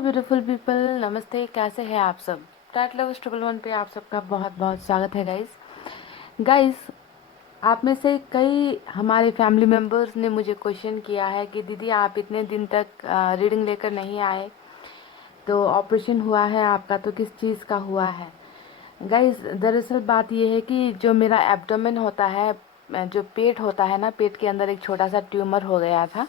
Beautiful people, नमस्ते। कैसे हैं आप सब? टाइट लव ट्रिपल वन पे आप सबका बहुत बहुत स्वागत है गाइस। आप में से कई हमारे फैमिली मेम्बर्स ने मुझे क्वेश्चन किया है कि दीदी आप इतने दिन तक रीडिंग लेकर नहीं आए, तो ऑपरेशन हुआ है आपका, तो किस चीज़ का हुआ है? गाइस, दरअसल बात यह है कि जो मेरा एब्डोमेन होता है, जो पेट होता है ना, पेट के अंदर एक छोटा सा ट्यूमर हो गया था।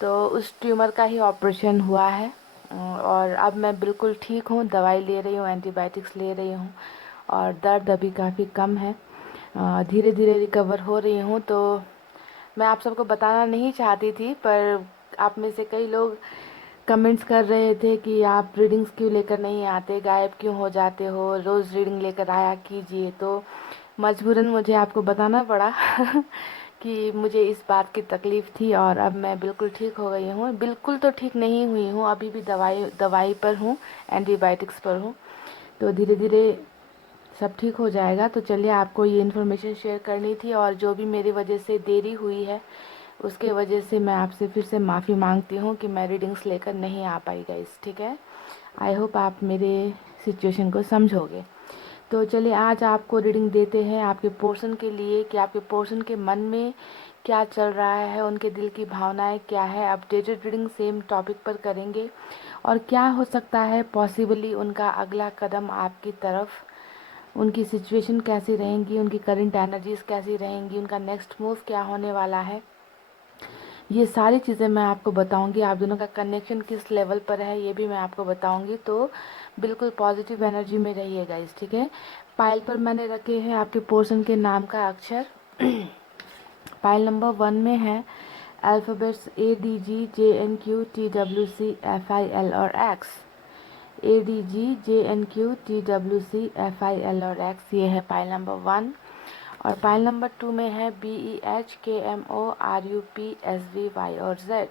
तो उस ट्यूमर का ही ऑपरेशन हुआ है और अब मैं बिल्कुल ठीक हूँ। दवाई ले रही हूँ, एंटीबायोटिक्स ले रही हूँ और दर्द अभी काफ़ी कम है। धीरे धीरे रिकवर हो रही हूँ। तो मैं आप सबको बताना नहीं चाहती थी, पर आप में से कई लोग कमेंट्स कर रहे थे कि आप रीडिंग्स क्यों लेकर नहीं आते, गायब क्यों हो जाते हो, रोज़ रीडिंग लेकर आया कीजिए। तो मजबूरन मुझे आपको बताना पड़ा कि मुझे इस बात की तकलीफ़ थी और अब मैं बिल्कुल ठीक हो गई हूँ। बिल्कुल तो ठीक नहीं हुई हूँ, अभी भी दवाई पर हूँ, एंटीबायोटिक्स पर हूँ। तो धीरे धीरे सब ठीक हो जाएगा। तो चलिए, आपको ये इन्फॉर्मेशन शेयर करनी थी और जो भी मेरी वजह से देरी हुई है उसके वजह से मैं आपसे फिर से माफ़ी मांगती हूँ कि मैं रीडिंग्स लेकर नहीं आ पाई गाइस, ठीक है? आई होप आप मेरे सिचुएशन को समझोगे। तो चलिए, आज आपको रीडिंग देते हैं आपके पोर्शन के लिए कि आपके पोर्शन के मन में क्या चल रहा है, उनके दिल की भावनाएं क्या है। अपडेटेड रीडिंग सेम टॉपिक पर करेंगे और क्या हो सकता है पॉसिबली उनका अगला कदम आपकी तरफ, उनकी सिचुएशन कैसी रहेंगी, उनकी करंट एनर्जीज कैसी रहेंगी, उनका नेक्स्ट मूव क्या होने वाला है। ये सारी चीज़ें मैं आपको बताऊंगी। आप दोनों का कनेक्शन किस लेवल पर है ये भी मैं आपको बताऊंगी। तो बिल्कुल पॉजिटिव एनर्जी में रहिएगा इस, ठीक है? पाइल पर मैंने रखे हैं आपके पोर्शन के नाम का अक्षर। पाइल नंबर 1 में है अल्फ़ाबेट्स ADGJNQTWCFIL और X। ADGJNQTWCFIL और X, ये है पाइल नंबर 1। और पाइल नंबर 2 में है BEHKMORUPSVY और Z।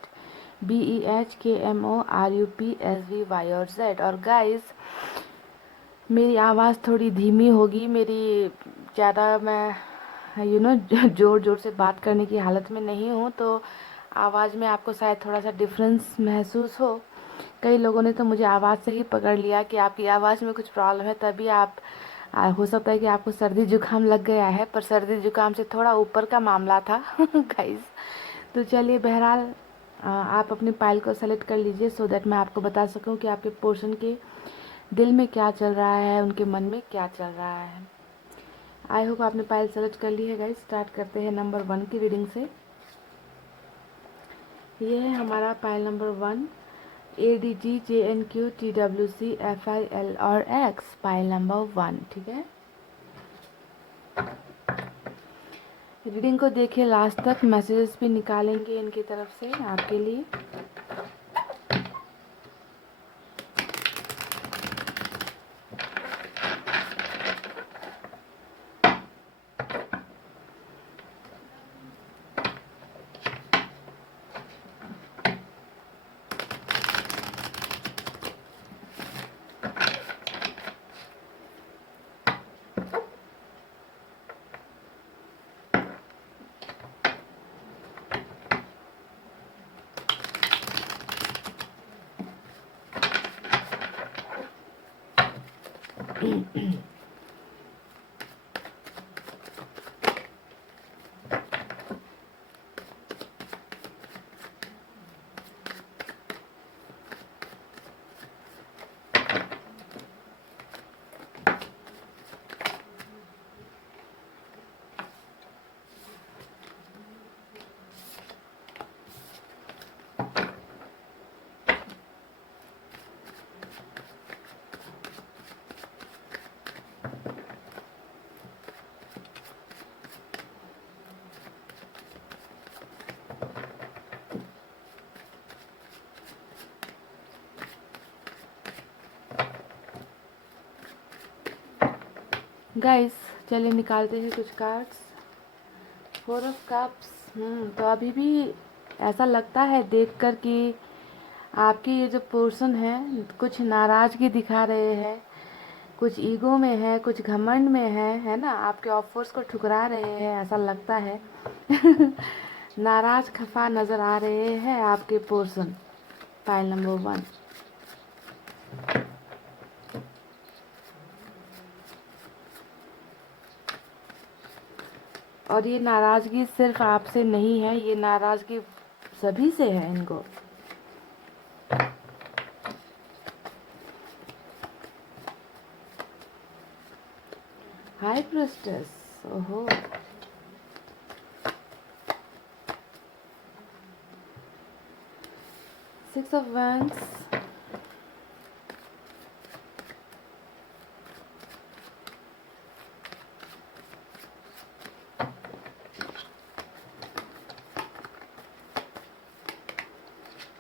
BEHKMORUPSVY और Z। और गाइस, मेरी आवाज़ थोड़ी धीमी होगी, मेरी ज़्यादा मैं ज़ोर ज़ोर से बात करने की हालत में नहीं हूँ, तो आवाज़ में आपको शायद थोड़ा सा डिफरेंस महसूस हो। कई लोगों ने तो मुझे आवाज़ से ही पकड़ लिया कि आपकी आवाज़ में कुछ प्रॉब्लम है, तभी आप हो सकता है कि आपको सर्दी जुकाम लग गया है, पर सर्दी जुकाम से थोड़ा ऊपर का मामला था गाइस। तो चलिए, बहरहाल आप अपनी पाइल को सेलेक्ट कर लीजिए सो दैट मैं आपको बता सकूं कि आपके पोर्शन के दिल में क्या चल रहा है, उनके मन में क्या चल रहा है। आई होप आपने पाइल सेलेक्ट कर ली है गाइस। स्टार्ट करते हैं नंबर 1 की रीडिंग से। ये है हमारा पाइल नंबर 1, ADGJNQTWCFIL और X, पाइल नंबर 1, ठीक है? रीडिंग को देखिए लास्ट तक, मैसेजेस भी निकालेंगे इनकी तरफ से आपके लिए। गाइस, चलिए निकालते हैं कुछ कार्ड्स। 4 of cups. तो अभी भी ऐसा लगता है देखकर कि आपकी ये जो पर्सन है कुछ नाराज़गी दिखा रहे हैं, कुछ ईगो में है, कुछ घमंड में है ना? आपके ऑफर्स को ठुकरा रहे हैं, ऐसा लगता है नाराज खफा नज़र आ रहे हैं आपके पर्सन, पाइल नंबर 1। और ये नाराज़गी सिर्फ आपसे नहीं है, ये नाराज़गी सभी से है इनको। हाई प्रीस्टेस, ओहो, six of wands,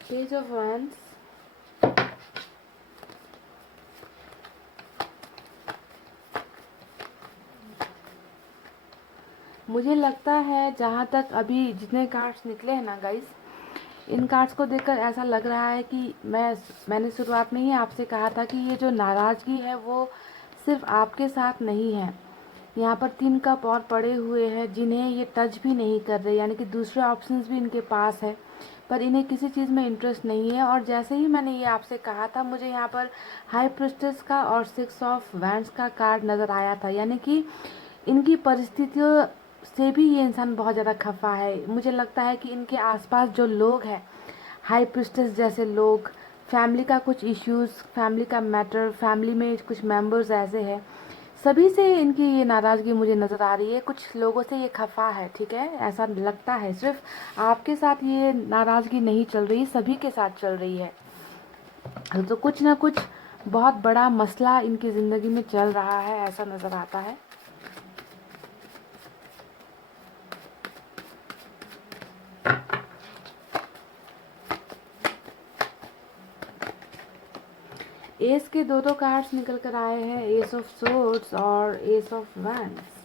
page of wands, मुझे लगता है जहाँ तक अभी जितने कार्ड्स निकले हैं ना गाइस, इन कार्ड्स को देखकर ऐसा लग रहा है कि मैंने शुरुआत में ही आपसे कहा था कि ये जो नाराज़गी है वो सिर्फ आपके साथ नहीं है। यहाँ पर 3 कप और पड़े हुए हैं जिन्हें ये टच भी नहीं कर रहे, यानी कि दूसरे ऑप्शंस भी इनके पास है पर इन्हें किसी चीज़ में इंटरेस्ट नहीं है। और जैसे ही मैंने ये आपसे कहा था, मुझे यहाँ पर हाई प्रीस्टेस का और 6 ऑफ वैंड्स का कार्ड नज़र आया था, यानी कि इनकी परिस्थितियों से भी ये इंसान बहुत ज़्यादा खफा है। मुझे लगता है कि इनके आसपास जो लोग हैं, हाई प्रीस्टेस जैसे लोग, फैमिली का कुछ इश्यूज़, फैमिली का मैटर, फैमिली में कुछ मेंबर्स ऐसे हैं, सभी से इनकी ये नाराज़गी मुझे नज़र आ रही है। कुछ लोगों से ये खफा है, ठीक है, ऐसा लगता है। सिर्फ आपके साथ ये नाराज़गी नहीं चल रही, सभी के साथ चल रही है। तो कुछ ना कुछ बहुत बड़ा मसला इनकी ज़िंदगी में चल रहा है, ऐसा नज़र आता है। एस के दो कार्ड्स निकल कर आए हैं, एस ऑफ सोर्ड्स और एस ऑफ वैंड्स।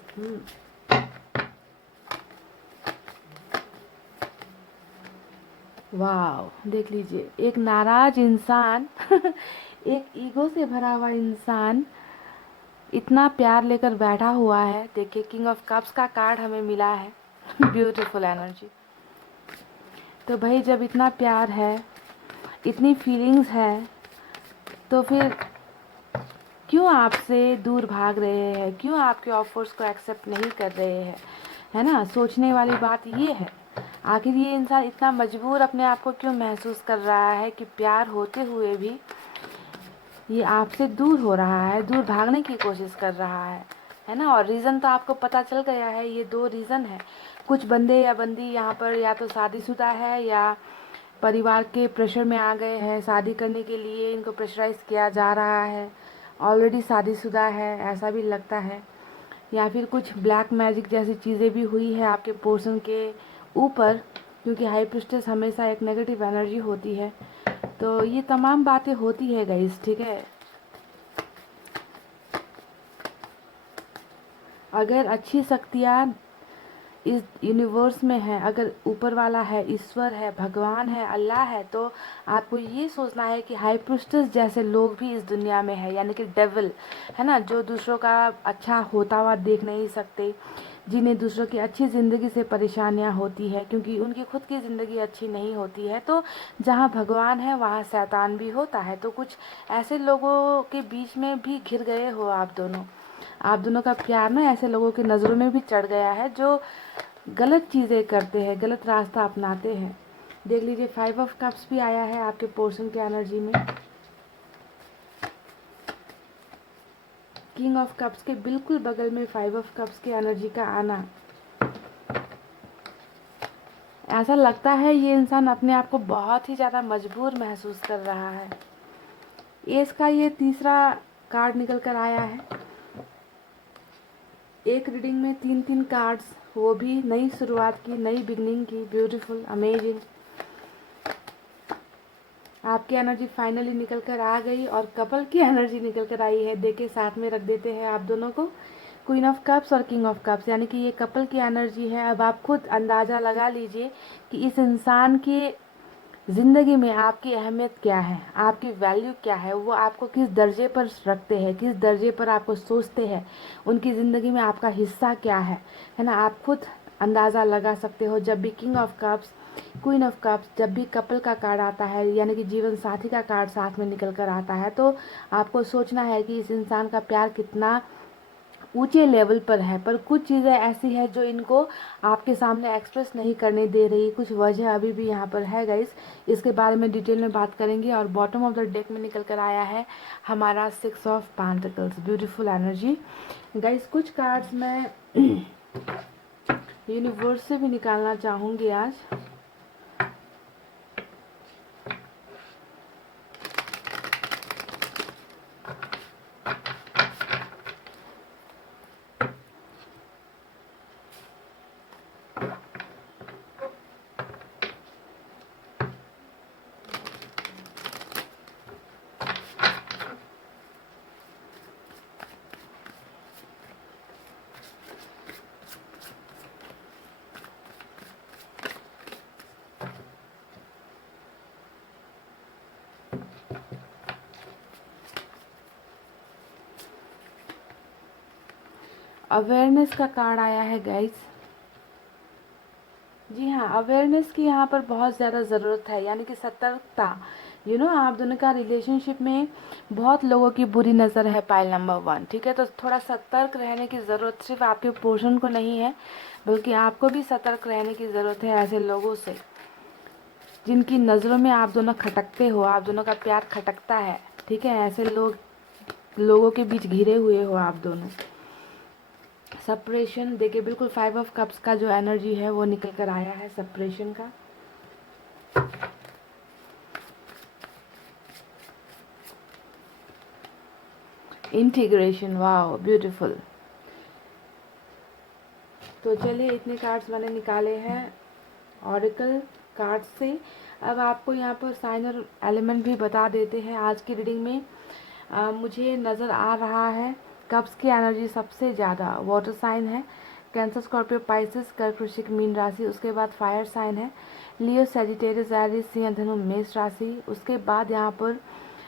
वाह, देख लीजिए, एक नाराज इंसान एक ईगो से भरा हुआ इंसान इतना प्यार लेकर बैठा हुआ है। देखिए, किंग ऑफ कप्स का कार्ड हमें मिला है। Beautiful energy. तो भाई, जब इतना प्यार है, इतनी फीलिंग्स है, तो फिर क्यों आपसे दूर भाग रहे हैं, क्यों आपके ऑफर्स को एक्सेप्ट नहीं कर रहे हैं, है ना। सोचने वाली बात ये है, आखिर ये इंसान इतना मजबूर अपने आप को क्यों महसूस कर रहा है कि प्यार होते हुए भी ये आपसे दूर हो रहा है, दूर भागने की कोशिश कर रहा है ना। और रीज़न तो आपको पता चल गया है, ये 2 रीज़न है। कुछ बंदे या बंदी यहाँ पर या तो शादीशुदा है या परिवार के प्रेशर में आ गए हैं शादी करने के लिए, इनको प्रेशराइज किया जा रहा है, ऑलरेडी शादीशुदा है, ऐसा भी लगता है। या फिर कुछ ब्लैक मैजिक जैसी चीज़ें भी हुई है आपके पोर्शन के ऊपर, क्योंकि हाई प्रीस्टेस हमेशा एक नेगेटिव एनर्जी होती है। तो ये तमाम बातें होती है गाइस, ठीक है। अगर अच्छी शक्तियाँ इस यूनिवर्स में है, अगर ऊपर वाला है, ईश्वर है, भगवान है, अल्लाह है, तो आपको ये सोचना है कि हाई प्रीस्टेस जैसे लोग भी इस दुनिया में है, यानी कि डेविल, है ना, जो दूसरों का अच्छा होता हुआ देख नहीं सकते, जिन्हें दूसरों की अच्छी ज़िंदगी से परेशानियां होती है क्योंकि उनकी खुद की ज़िंदगी अच्छी नहीं होती है। तो जहाँ भगवान है वहाँ शैतान भी होता है। तो कुछ ऐसे लोगों के बीच में भी घिर गए हो आप दोनों का प्यार ना ऐसे लोगों की नज़रों में भी चढ़ गया है जो गलत चीज़ें करते हैं, गलत रास्ता अपनाते हैं। देख लीजिए, 5 ऑफ कप्स भी आया है आपके पोर्शन की एनर्जी में। किंग ऑफ कप्स के बिल्कुल बगल में 5 ऑफ कप्स की एनर्जी का आना, ऐसा लगता है ये इंसान अपने आप को बहुत ही ज़्यादा मजबूर महसूस कर रहा है। एस का ये तीसरा कार्ड निकल कर आया है। एक रीडिंग में 3-3 कार्ड्स, वो भी नई शुरुआत की, नई बिगनिंग की। Beautiful, amazing. आपकी एनर्जी फाइनली निकल कर आ गई और कपल की एनर्जी निकल कर आई है। देखिए, साथ में रख देते हैं आप दोनों को, क्वीन ऑफ कप्स और किंग ऑफ कप्स, यानी कि ये कपल की एनर्जी है। अब आप खुद अंदाज़ा लगा लीजिए कि इस इंसान के ज़िंदगी में आपकी अहमियत क्या है, आपकी वैल्यू क्या है, वो आपको किस दर्जे पर रखते हैं, किस दर्जे पर आपको सोचते हैं, उनकी ज़िंदगी में आपका हिस्सा क्या है ना। आप खुद अंदाज़ा लगा सकते हो। जब भी king of cups, queen of cups, जब भी कपल का कार्ड आता है यानी कि जीवन साथी का कार्ड साथ में निकल कर आता है, तो आपको सोचना है कि इस इंसान का प्यार कितना ऊंचे लेवल पर है। पर कुछ चीज़ें ऐसी है जो इनको आपके सामने एक्सप्रेस नहीं करने दे रही, कुछ वजह अभी भी यहाँ पर है गाइस। इसके बारे में डिटेल में बात करेंगे। और बॉटम ऑफ द डेक में निकल कर आया है हमारा 6 of pentacles, beautiful energy guys. कुछ कार्ड्स मैं यूनिवर्स से भी निकालना चाहूँगी आज। अवेयरनेस का कार्ड आया है गाइस। जी हाँ, अवेयरनेस की यहाँ पर बहुत ज़्यादा ज़रूरत है, यानी कि सतर्कता। आप दोनों का रिलेशनशिप में बहुत लोगों की बुरी नज़र है, पाइल नंबर 1, ठीक है। तो थोड़ा सतर्क रहने की ज़रूरत सिर्फ आपके पोर्शन को नहीं है, बल्कि आपको भी सतर्क रहने की ज़रूरत है ऐसे लोगों से जिनकी नज़रों में आप दोनों खटकते हो, आप दोनों का प्यार खटकता है, ठीक है। ऐसे लोगों के बीच घिरे हुए हो आप दोनों। सेपरेशन देखिए, बिल्कुल 5 ऑफ कप्स का जो एनर्जी है वो निकल कर आया है सेपरेशन का। Integration, wow beautiful. तो चलिए, इतने कार्ड्स मैंने निकाले हैं ऑरिकल कार्ड से। अब आपको यहाँ पर साइन और एलिमेंट भी बता देते हैं आज की रीडिंग में। मुझे नज़र आ रहा है कप्स की एनर्जी सबसे ज़्यादा वाटर साइन है, कैंसर, स्कॉर्पियो, पाइसेस, कर्क, वृश्चिक, मीन राशि। उसके बाद फायर साइन है लियो, सैजिटेरियस, एरीज, सिंह, धनु, मेष राशि। उसके बाद यहाँ पर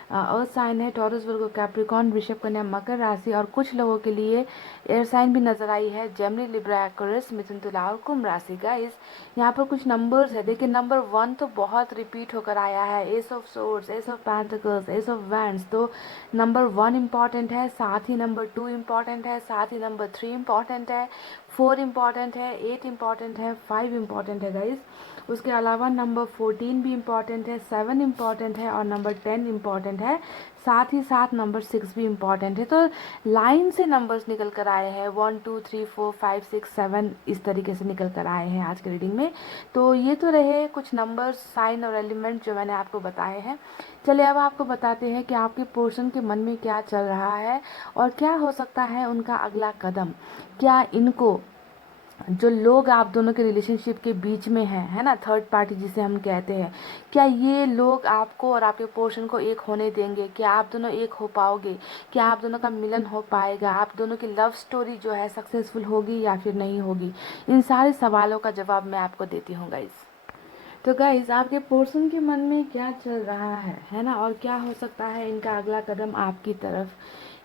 अर्थ साइन है टॉरस, वर्गो, कैप्रिकॉर्न, वृषभ, कन्या, मकर राशि। और कुछ लोगों के लिए एयर साइन भी नजर आई है, जेमिनी, लिब्रा, एक्वेरियस, मिथुन, तुला और कुंभ राशि। गाइस, यहाँ पर कुछ नंबर्स है, देखिए नंबर 1 तो बहुत रिपीट होकर आया है, S of swords, S of pentacles, S of wands. तो नंबर 1 इम्पॉर्टेंट है, साथ ही नंबर 2 इम्पॉर्टेंट है, साथ ही नंबर 3 इम्पॉर्टेंट है, 4 इम्पॉर्टेंट है, 8 इम्पॉर्टेंट है, 5 इम्पॉर्टेंट है गाइस। उसके अलावा नंबर 14 भी इम्पॉर्टेंट है, 7 इम्पॉर्टेंट है और नंबर 10 इम्पॉर्टेंट है, साथ ही साथ नंबर 6 भी इम्पॉर्टेंट है। तो लाइन से नंबर्स निकल कर आए हैं, 1 2 3 4 5 6 7 इस तरीके से निकल कर आए हैं आज के रीडिंग में। तो ये तो रहे कुछ नंबर्स, साइन और एलिमेंट जो मैंने आपको बताए हैं। चलिए, अब आपको बताते हैं कि आपके पोर्शन के मन में क्या चल रहा है और क्या हो सकता है उनका अगला कदम। क्या इनको, जो लोग आप दोनों के रिलेशनशिप के बीच में हैं, है ना, थर्ड पार्टी जिसे हम कहते हैं, क्या ये लोग आपको और आपके पोर्शन को एक होने देंगे? क्या आप दोनों एक हो पाओगे? क्या आप दोनों का मिलन हो पाएगा? आप दोनों की लव स्टोरी जो है सक्सेसफुल होगी या फिर नहीं होगी? इन सारे सवालों का जवाब मैं आपको देती हूँ गाइस। तो गाइस, आपके पोर्शन के मन में क्या चल रहा है ना, और क्या हो सकता है इनका अगला कदम आपकी तरफ,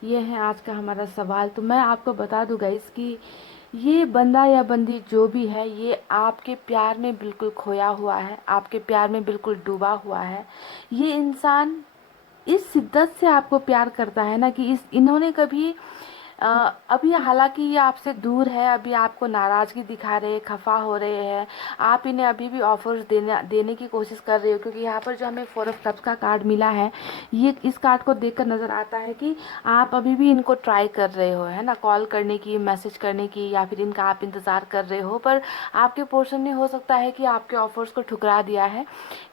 ये है आज का हमारा सवाल। तो मैं आपको बता दूं गाइस कि ये बंदा या बंदी जो भी है, ये आपके प्यार में बिल्कुल खोया हुआ है, आपके प्यार में बिल्कुल डूबा हुआ है। ये इंसान इस शिद्दत से आपको प्यार करता है ना कि इन्होंने कभी अभी हालांकि ये आपसे दूर है, अभी आपको नाराज़गी दिखा रहे हैं, खफा हो रहे हैं, आप इन्हें अभी भी ऑफर्स देने की कोशिश कर रहे हो। क्योंकि यहाँ पर जो हमें 4 ऑफ कप्स का कार्ड मिला है, ये इस कार्ड को देखकर नज़र आता है कि आप अभी भी इनको ट्राई कर रहे हो, है ना, कॉल करने की, मैसेज करने की, या फिर इनका आप इंतज़ार कर रहे हो। पर आपके पोर्शन ने हो सकता है कि आपके ऑफर्स को ठुकरा दिया है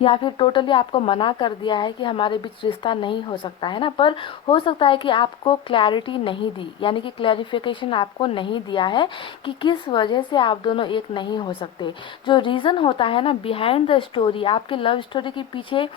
या फिर टोटली आपको मना कर दिया है कि हमारे बीच रिश्ता नहीं हो सकता, है ना। पर हो सकता है कि आपको क्लैरिटी नहीं दी, यानी कि क्लैरिफिकेशन आपको नहीं दिया है कि किस वजह से आप दोनों एक नहीं हो सकते। जो रीज़न होता है ना बिहाइंड द स्टोरी, आपके लव स्टोरी के पीछे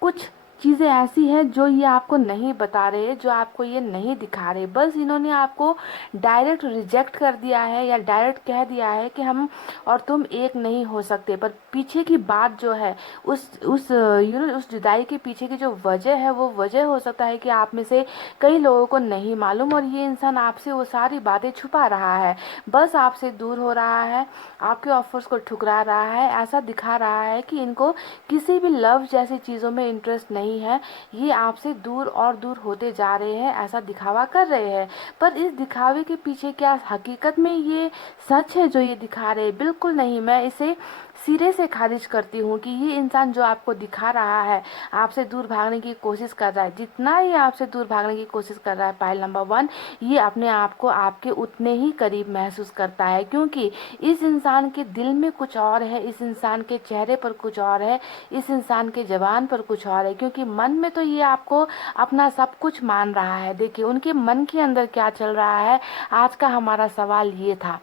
कुछ चीज़ें ऐसी हैं जो ये आपको नहीं बता रहे, जो आपको ये नहीं दिखा रहे। बस इन्होंने आपको डायरेक्ट रिजेक्ट कर दिया है या डायरेक्ट कह दिया है कि हम और तुम एक नहीं हो सकते। पर पीछे की बात जो है, उस जुदाई के पीछे की जो वजह है, वो वजह हो सकता है कि आप में से कई लोगों को नहीं मालूम, और ये इंसान आपसे वो सारी बातें छुपा रहा है। बस आपसे दूर हो रहा है, आपके ऑफर्स को ठुकरा रहा है, ऐसा दिखा रहा है कि इनको किसी भी लव जैसी चीज़ों में इंटरेस्ट नहीं है। ये आपसे दूर और दूर होते जा रहे हैं, ऐसा दिखावा कर रहे हैं। पर इस दिखावे के पीछे क्या हकीकत में ये सच है जो ये दिखा रहे हैं? बिल्कुल नहीं। मैं इसे सिरे से खारिज करती हूँ कि ये इंसान जो आपको दिखा रहा है, आपसे दूर भागने की कोशिश कर रहा है, जितना ये आपसे दूर भागने की कोशिश कर रहा है, पायल नंबर 1, ये अपने आप को आपके उतने ही करीब महसूस करता है, क्योंकि इस इंसान के दिल में कुछ और है, इस इंसान के चेहरे पर कुछ और है, इस इंसान के ज़बान पर कुछ और है, क्योंकि मन में तो ये आपको अपना सब कुछ मान रहा है। देखिए उनके मन के अंदर क्या चल रहा है। आज का हमारा सवाल ये था,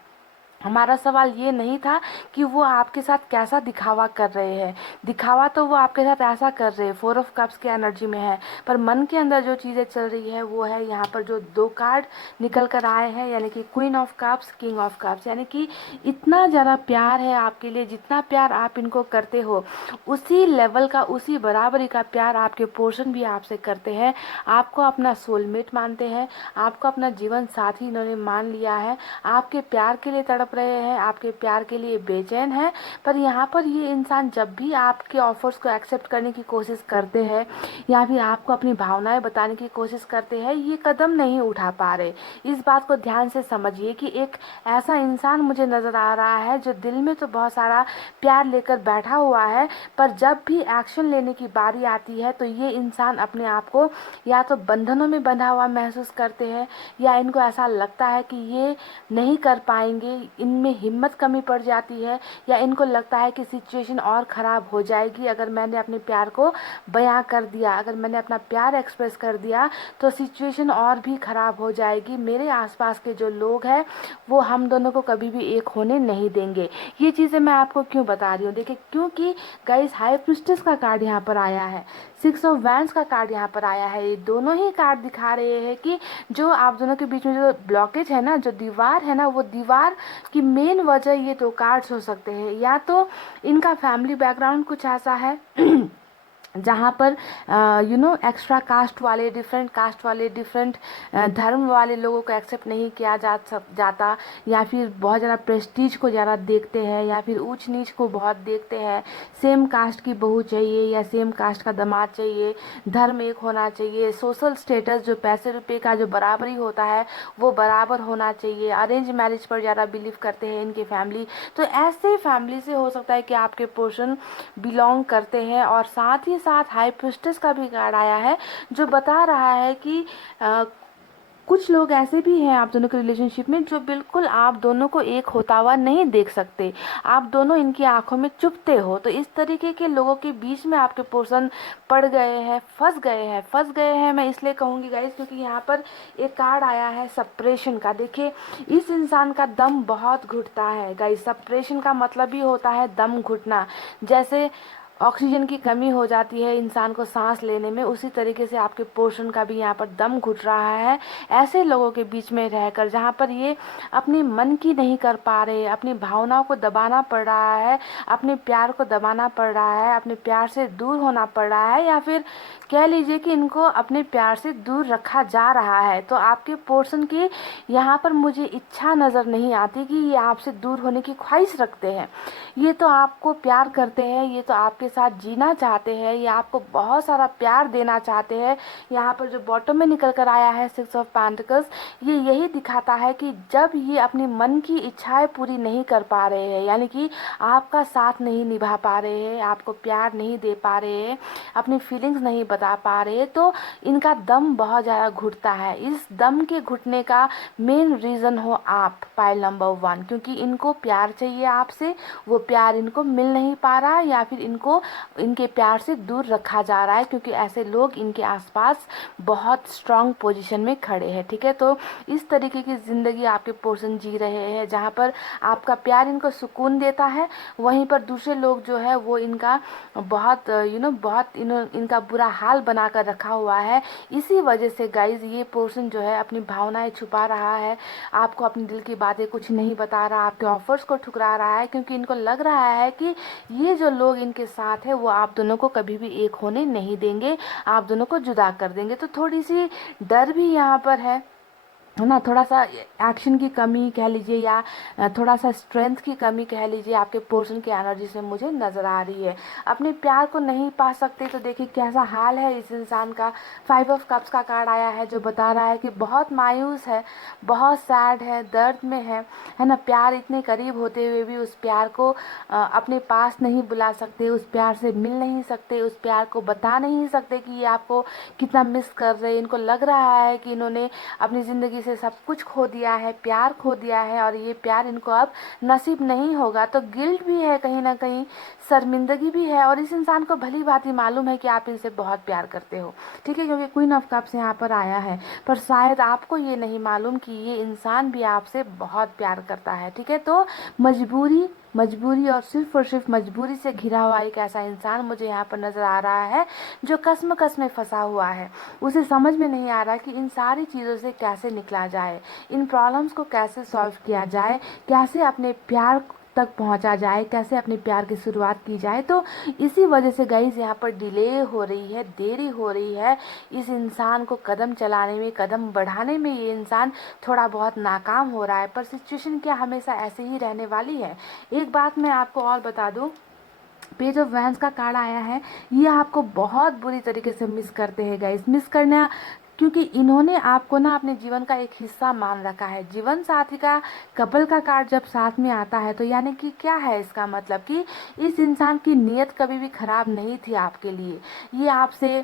हमारा सवाल ये नहीं था कि वो आपके साथ कैसा दिखावा कर रहे हैं। दिखावा तो वो आपके साथ ऐसा कर रहे हैं, 4 ऑफ कप्स के एनर्जी में है, पर मन के अंदर जो चीज़ें चल रही है वो है यहाँ पर जो 2 कार्ड निकल कर आए हैं, यानी कि queen of cups, king of cups. यानी कि इतना ज़्यादा प्यार है आपके लिए, जितना प्यार आप इनको करते हो, उसी लेवल का, उसी बराबरी का प्यार आपके पोर्शन भी आपसे करते हैं। आपको अपना सोलमेट मानते हैं, आपको अपना जीवन साथी इन्होंने मान लिया है, आपके प्यार के लिए तड़प रहे हैं, आपके प्यार के लिए बेचैन है। पर यहाँ पर ये इंसान जब भी आपके ऑफर्स को एक्सेप्ट करने की कोशिश करते हैं या फिर आपको अपनी भावनाएं बताने की कोशिश करते हैं, ये कदम नहीं उठा पा रहे। इस बात को ध्यान से समझिए कि एक ऐसा इंसान मुझे नज़र आ रहा है जो दिल में तो बहुत सारा प्यार लेकर बैठा हुआ है, पर जब भी एक्शन लेने की बारी आती है तो ये इंसान अपने आप को या तो बंधनों में बंधा हुआ महसूस करते हैं, या इनको ऐसा लगता है कि ये नहीं कर पाएंगे, इनमें हिम्मत कमी पड़ जाती है, या इनको लगता है कि सिचुएशन और ख़राब हो जाएगी अगर मैंने अपने प्यार को बयां कर दिया, अगर मैंने अपना प्यार एक्सप्रेस कर दिया तो सिचुएशन और भी ख़राब हो जाएगी। मेरे आसपास के जो लोग हैं वो हम दोनों को कभी भी एक होने नहीं देंगे। ये चीज़ें मैं आपको क्यों बता रही हूँ? देखिए, क्योंकि गाइस हाई प्रिस्टेस का कार्ड यहाँ पर आया है, 6 ऑफ वैंड्स का कार्ड यहाँ पर आया है। ये दोनों ही कार्ड दिखा रहे हैं कि जो आप दोनों के बीच में जो ब्लॉकेज है ना, जो दीवार है ना, वो दीवार की मेन वजह ये 2 कार्ड्स हो सकते हैं। या तो इनका फैमिली बैकग्राउंड कुछ ऐसा है जहाँ पर एक्स्ट्रा कास्ट वाले, डिफरेंट कास्ट वाले, डिफरेंट धर्म वाले लोगों को एक्सेप्ट नहीं किया जाता, या फिर बहुत ज़्यादा प्रेस्टीज को ज़्यादा देखते हैं, या फिर ऊंच नीच को बहुत देखते हैं। सेम कास्ट की बहू चाहिए या सेम कास्ट का दामाद चाहिए, धर्म एक होना चाहिए, सोशल स्टेटस जो पैसे रुपये का जो बराबरी होता है वो बराबर होना चाहिए, अरेंज मैरिज पर ज़्यादा बिलीव करते हैं इनके फैमिली। तो ऐसे फैमिली से हो सकता है कि आपके पोर्शन बिलोंग करते हैं। और साथ ही साथ हाई प्रिस्टेस का भी कार्ड आया है जो बता रहा है कि कुछ लोग ऐसे भी हैं आप दोनों के रिलेशनशिप में जो बिल्कुल आप दोनों को एक होता हुआ नहीं देख सकते, आप दोनों इनकी आंखों में चुभते हो। तो इस तरीके के लोगों के बीच में आपके पोर्शन पड़ गए हैं, फंस गए हैं। मैं इसलिए कहूँगी गाइस क्योंकि यहाँ पर एक कार्ड आया है सप्रेशन का। देखिए, इस इंसान का दम बहुत घुटता है गाइस। सप्रेशन का मतलब ही होता है दम घुटना। जैसे ऑक्सीजन की कमी हो जाती है इंसान को सांस लेने में, उसी तरीके से आपके पोर्शन का भी यहाँ पर दम घुट रहा है ऐसे लोगों के बीच में रहकर, जहाँ पर ये अपने मन की नहीं कर पा रहे, अपनी भावनाओं को दबाना पड़ रहा है, अपने प्यार को दबाना पड़ रहा है, अपने प्यार से दूर होना पड़ रहा है, या फिर कह लीजिए कि इनको अपने प्यार से दूर रखा जा रहा है। तो आपके पोर्शन की यहाँ पर मुझे इच्छा नज़र नहीं आती कि ये आपसे दूर होने की ख्वाहिश रखते हैं। ये तो आपको प्यार करते हैं, ये तो आपके साथ जीना चाहते हैं, ये आपको बहुत सारा प्यार देना चाहते हैं। यहाँ पर जो बॉटम में निकल कर आया है 6 ऑफ पेंटिकल्स, ये यही दिखाता है कि जब ये अपने मन की इच्छाएं पूरी नहीं कर पा रहे हैं, यानी कि आपका साथ नहीं निभा पा रहे हैं, आपको प्यार नहीं दे पा रहे हैं, अपनी फीलिंग्स नहीं बता पा रहे, तो इनका दम बहुत ज़्यादा घुटता है। इस दम के घुटने का मेन रीज़न हो आप, पाइल नंबर 1, क्योंकि इनको प्यार चाहिए आपसे, वो प्यार इनको मिल नहीं पा रहा, या फिर इनको इनको इनके प्यार से दूर रखा जा रहा है, क्योंकि ऐसे लोग इनके आसपास बहुत स्ट्रांग पोजीशन में खड़े हैं। ठीक है, तो इस तरीके की ज़िंदगी आपके पर्सन जी रहे हैं जहाँ पर आपका प्यार इनको सुकून देता है, वहीं पर दूसरे लोग जो है वो इनका बहुत बहुत इनका बुरा हाल बना कर रखा हुआ है। इसी वजह से गाइज ये पर्सन जो है अपनी भावनाएं छुपा रहा है, आपको अपनी दिल की बातें कुछ नहीं बता रहा, आपके ऑफर्स को ठुकरा रहा है, क्योंकि इनको लग रहा है कि ये जो लोग इनके साथ है वो आप दोनों को कभी भी एक होने नहीं देंगे, आप दोनों को जुदा कर देंगे। तो थोड़ी सी डर भी यहाँ पर है ना, थोड़ा सा एक्शन की कमी कह लीजिए या थोड़ा सा स्ट्रेंथ की कमी कह लीजिए आपके पर्सन की एनर्जी से मुझे नज़र आ रही है। अपने प्यार को नहीं पा सकते तो देखिए कैसा हाल है इस इंसान का। 5 ऑफ कप्स का कार्ड आया है जो बता रहा है कि बहुत मायूस है, बहुत सैड है, दर्द में है ना। प्यार इतने करीब होते हुए भी उस प्यार को अपने पास नहीं बुला सकते, उस प्यार से मिल नहीं सकते, उस प्यार को बता नहीं सकते कि ये आपको कितना मिस कर रहे हैं। इनको लग रहा है कि इन्होंने अपनी ज़िंदगी से सब कुछ खो दिया है, प्यार खो दिया है और ये प्यार इनको अब नसीब नहीं होगा। तो गिल्ट भी है कहीं ना कहीं, शर्मिंदगी भी है, और इस इंसान को भली भांति मालूम है कि आप इनसे बहुत प्यार करते हो। ठीक है, क्योंकि क्वीन ऑफ कप्स यहाँ पर आया है, पर शायद आपको ये नहीं मालूम कि ये इंसान भी आपसे बहुत प्यार करता है। ठीक है, तो मजबूरी और सिर्फ मजबूरी से घिरा हुआ एक ऐसा इंसान मुझे यहाँ पर नजर आ रहा है जो कश्मकश में फंसा हुआ है। उसे समझ में नहीं आ रहा कि इन सारी चीज़ों से कैसे निकला जाए, इन प्रॉब्लम्स को कैसे सॉल्व किया जाए, कैसे अपने प्यार तक पहुंचा जाए, कैसे अपने प्यार की शुरुआत की जाए। तो इसी वजह से गाइस यहाँ पर डिले हो रही है, देरी हो रही है इस इंसान को कदम चलाने में, कदम बढ़ाने में। ये इंसान थोड़ा बहुत नाकाम हो रहा है, पर सिचुएशन क्या हमेशा ऐसे ही रहने वाली है। एक बात मैं आपको और बता दूं, पेज ऑफ वैंस का कार्ड आया है, ये आपको बहुत बुरी तरीके से मिस करते हैं गाइस, मिस करना, क्योंकि इन्होंने आपको ना अपने जीवन का एक हिस्सा मान रखा है। जीवन साथी का, कपल का कार्ड जब साथ में आता है तो यानी कि क्या है इसका मतलब कि इस इंसान की नीयत कभी भी खराब नहीं थी आपके लिए। ये आपसे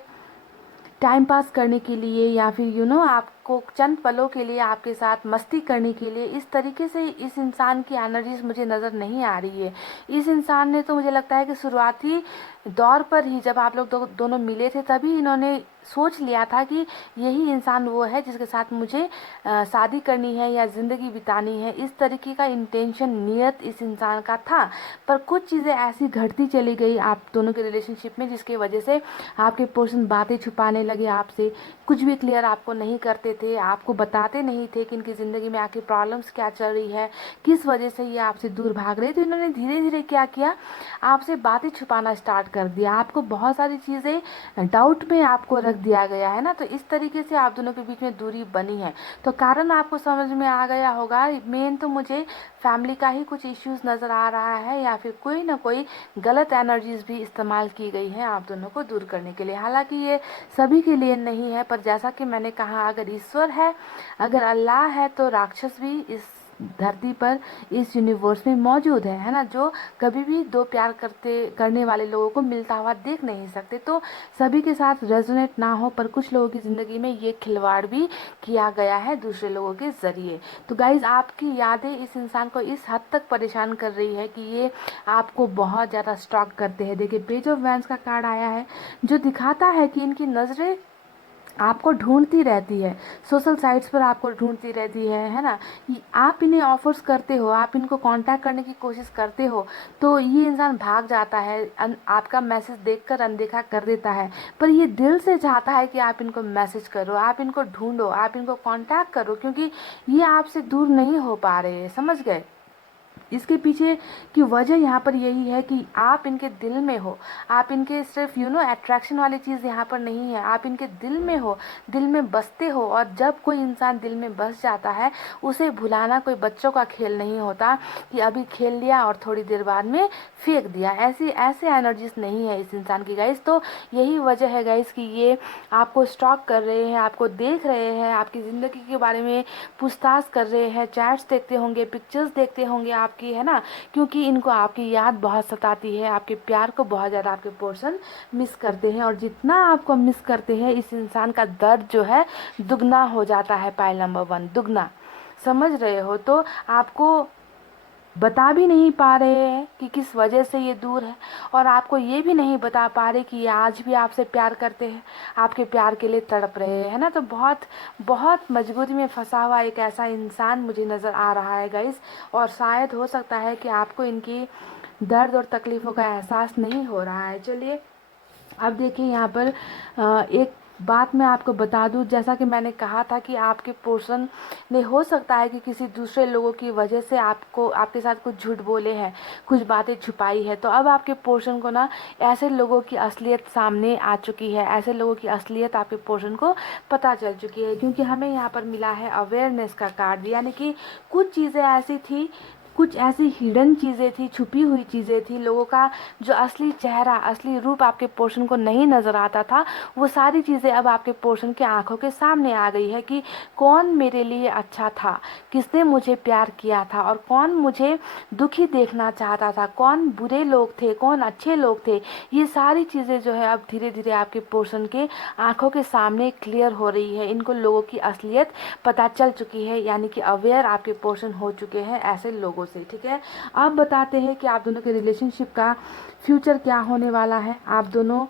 टाइम पास करने के लिए या फिर आपको चंद पलों के लिए आपके साथ मस्ती करने के लिए, इस तरीके से इस इंसान की एनर्जीज मुझे नज़र नहीं आ रही है। इस इंसान ने तो मुझे लगता है कि शुरुआती दौर पर ही जब आप लोग दोनों मिले थे तभी इन्होंने सोच लिया था कि यही इंसान वो है जिसके साथ मुझे शादी करनी है या ज़िंदगी बितानी है। इस तरीके का इंटेंशन, नियत इस इंसान का था, पर कुछ चीज़ें ऐसी घटती चली गई आप दोनों के रिलेशनशिप में जिसकी वजह से आपके पर्सन बातें छुपाने लगे आपसे, कुछ भी क्लियर आपको नहीं करते थे, आपको बताते नहीं थे कि इनकी ज़िंदगी में आखिर प्रॉब्लम्स क्या चल रही है, किस वजह से ये आपसे दूर भाग रहे। तो इन्होंने धीरे धीरे क्या किया, आपसे बातें छुपाना स्टार्ट कर दिया, आपको बहुत सारी चीज़ें डाउट में आपको रख दिया गया है ना। तो इस तरीके से आप दोनों के बीच में दूरी बनी है। तो कारण आपको समझ में आ गया होगा, मेन तो मुझे फैमिली का ही कुछ इश्यूज नज़र आ रहा है या फिर कोई ना कोई गलत एनर्जीज भी इस्तेमाल की गई हैं आप दोनों को दूर करने के लिए। हालांकि ये सभी के लिए नहीं है, पर जैसा कि मैंने कहा, अगर ईश्वर है, अगर अल्लाह है, तो राक्षस भी इस धरती पर, इस यूनिवर्स में मौजूद है ना, जो कभी भी दो प्यार करने वाले लोगों को मिलता हुआ देख नहीं सकते। तो सभी के साथ रेजोनेट ना हो, पर कुछ लोगों की ज़िंदगी में ये खिलवाड़ भी किया गया है दूसरे लोगों के ज़रिए। तो गाइज़, आपकी यादें इस इंसान को इस हद तक परेशान कर रही है कि ये आपको बहुत ज़्यादा स्टॉक करते हैं। देखिए, पेज ऑफ वैंस का कार्ड आया है जो दिखाता है कि इनकी नज़रें आपको ढूंढती रहती है, सोशल साइट्स पर आपको ढूंढती रहती है ना। आप इन्हें ऑफर्स करते हो, आप इनको कांटेक्ट करने की कोशिश करते हो, तो ये इंसान भाग जाता है, आपका मैसेज देखकर अनदेखा कर देता है। पर ये दिल से चाहता है कि आप इनको मैसेज करो, आप इनको ढूंढो, आप इनको कांटेक्ट करो, क्योंकि ये आपसे दूर नहीं हो पा रहे हैं। समझ गए? इसके पीछे की वजह यहाँ पर यही है कि आप इनके दिल में हो, आप इनके सिर्फ अट्रैक्शन वाली चीज़ यहाँ पर नहीं है, आप इनके दिल में हो, दिल में बसते हो। और जब कोई इंसान दिल में बस जाता है, उसे भुलाना कोई बच्चों का खेल नहीं होता कि अभी खेल लिया और थोड़ी देर बाद में फेंक दिया। ऐसे एनर्जीज नहीं है इस इंसान की गाइस। तो यही वजह है गाइस कि ये आपको स्टॉक कर रहे हैं, आपको देख रहे हैं, आपकी ज़िंदगी के बारे में पूछताछ कर रहे हैं, चैट्स देखते होंगे, पिक्चर्स देखते होंगे आपकी, है ना, क्योंकि इनको आपकी याद बहुत सताती है, आपके प्यार को बहुत ज़्यादा आपके पर्सन मिस करते हैं। और जितना आपको मिस करते हैं, इस इंसान का दर्द जो है दुगना हो जाता है। पाइल नंबर 1, दुगना। समझ रहे हो? तो आपको बता भी नहीं पा रहे हैं कि किस वजह से ये दूर है, और आपको ये भी नहीं बता पा रहे कि ये आज भी आपसे प्यार करते हैं, आपके प्यार के लिए तड़प रहे हैं, है ना। तो बहुत बहुत मजबूरी में फंसा हुआ एक ऐसा इंसान मुझे नज़र आ रहा है गाइस। और शायद हो सकता है कि आपको इनकी दर्द और तकलीफ़ों का एहसास नहीं हो रहा है। चलिए अब देखिए यहाँ पर एक बात मैं आपको बता दूं, जैसा कि मैंने कहा था कि आपके पोर्शन ने हो सकता है कि किसी दूसरे लोगों की वजह से आपको आपके साथ कुछ झूठ बोले हैं, कुछ बातें छुपाई है। तो अब आपके पोर्शन को ना ऐसे लोगों की असलियत सामने आ चुकी है, ऐसे लोगों की असलियत आपके पोर्शन को पता चल चुकी है, क्योंकि हमें यहाँ पर मिला है अवेयरनेस का कार्ड। यानी कि कुछ चीज़ें ऐसी थी, कुछ ऐसी हिडन चीज़ें थी, छुपी हुई चीज़ें थी, लोगों का जो असली चेहरा, असली रूप आपके पोर्शन को नहीं नज़र आता था, वो सारी चीज़ें अब आपके पोर्शन के आंखों के सामने आ गई है कि कौन मेरे लिए अच्छा था, किसने मुझे प्यार किया था, और कौन मुझे दुखी देखना चाहता था, कौन बुरे लोग थे, कौन अच्छे लोग थे। ये सारी चीज़ें जो है अब धीरे धीरे आपके पोर्शन के आंखों के सामने क्लियर हो रही है, इनको लोगों की असलियत पता चल चुकी है, यानी कि अवेयर आपके पोर्शन हो चुके हैं ऐसे लोगों से। ठीक है, अब बताते हैं कि आप दोनों के रिलेशनशिप का फ्यूचर क्या होने वाला है, आप दोनों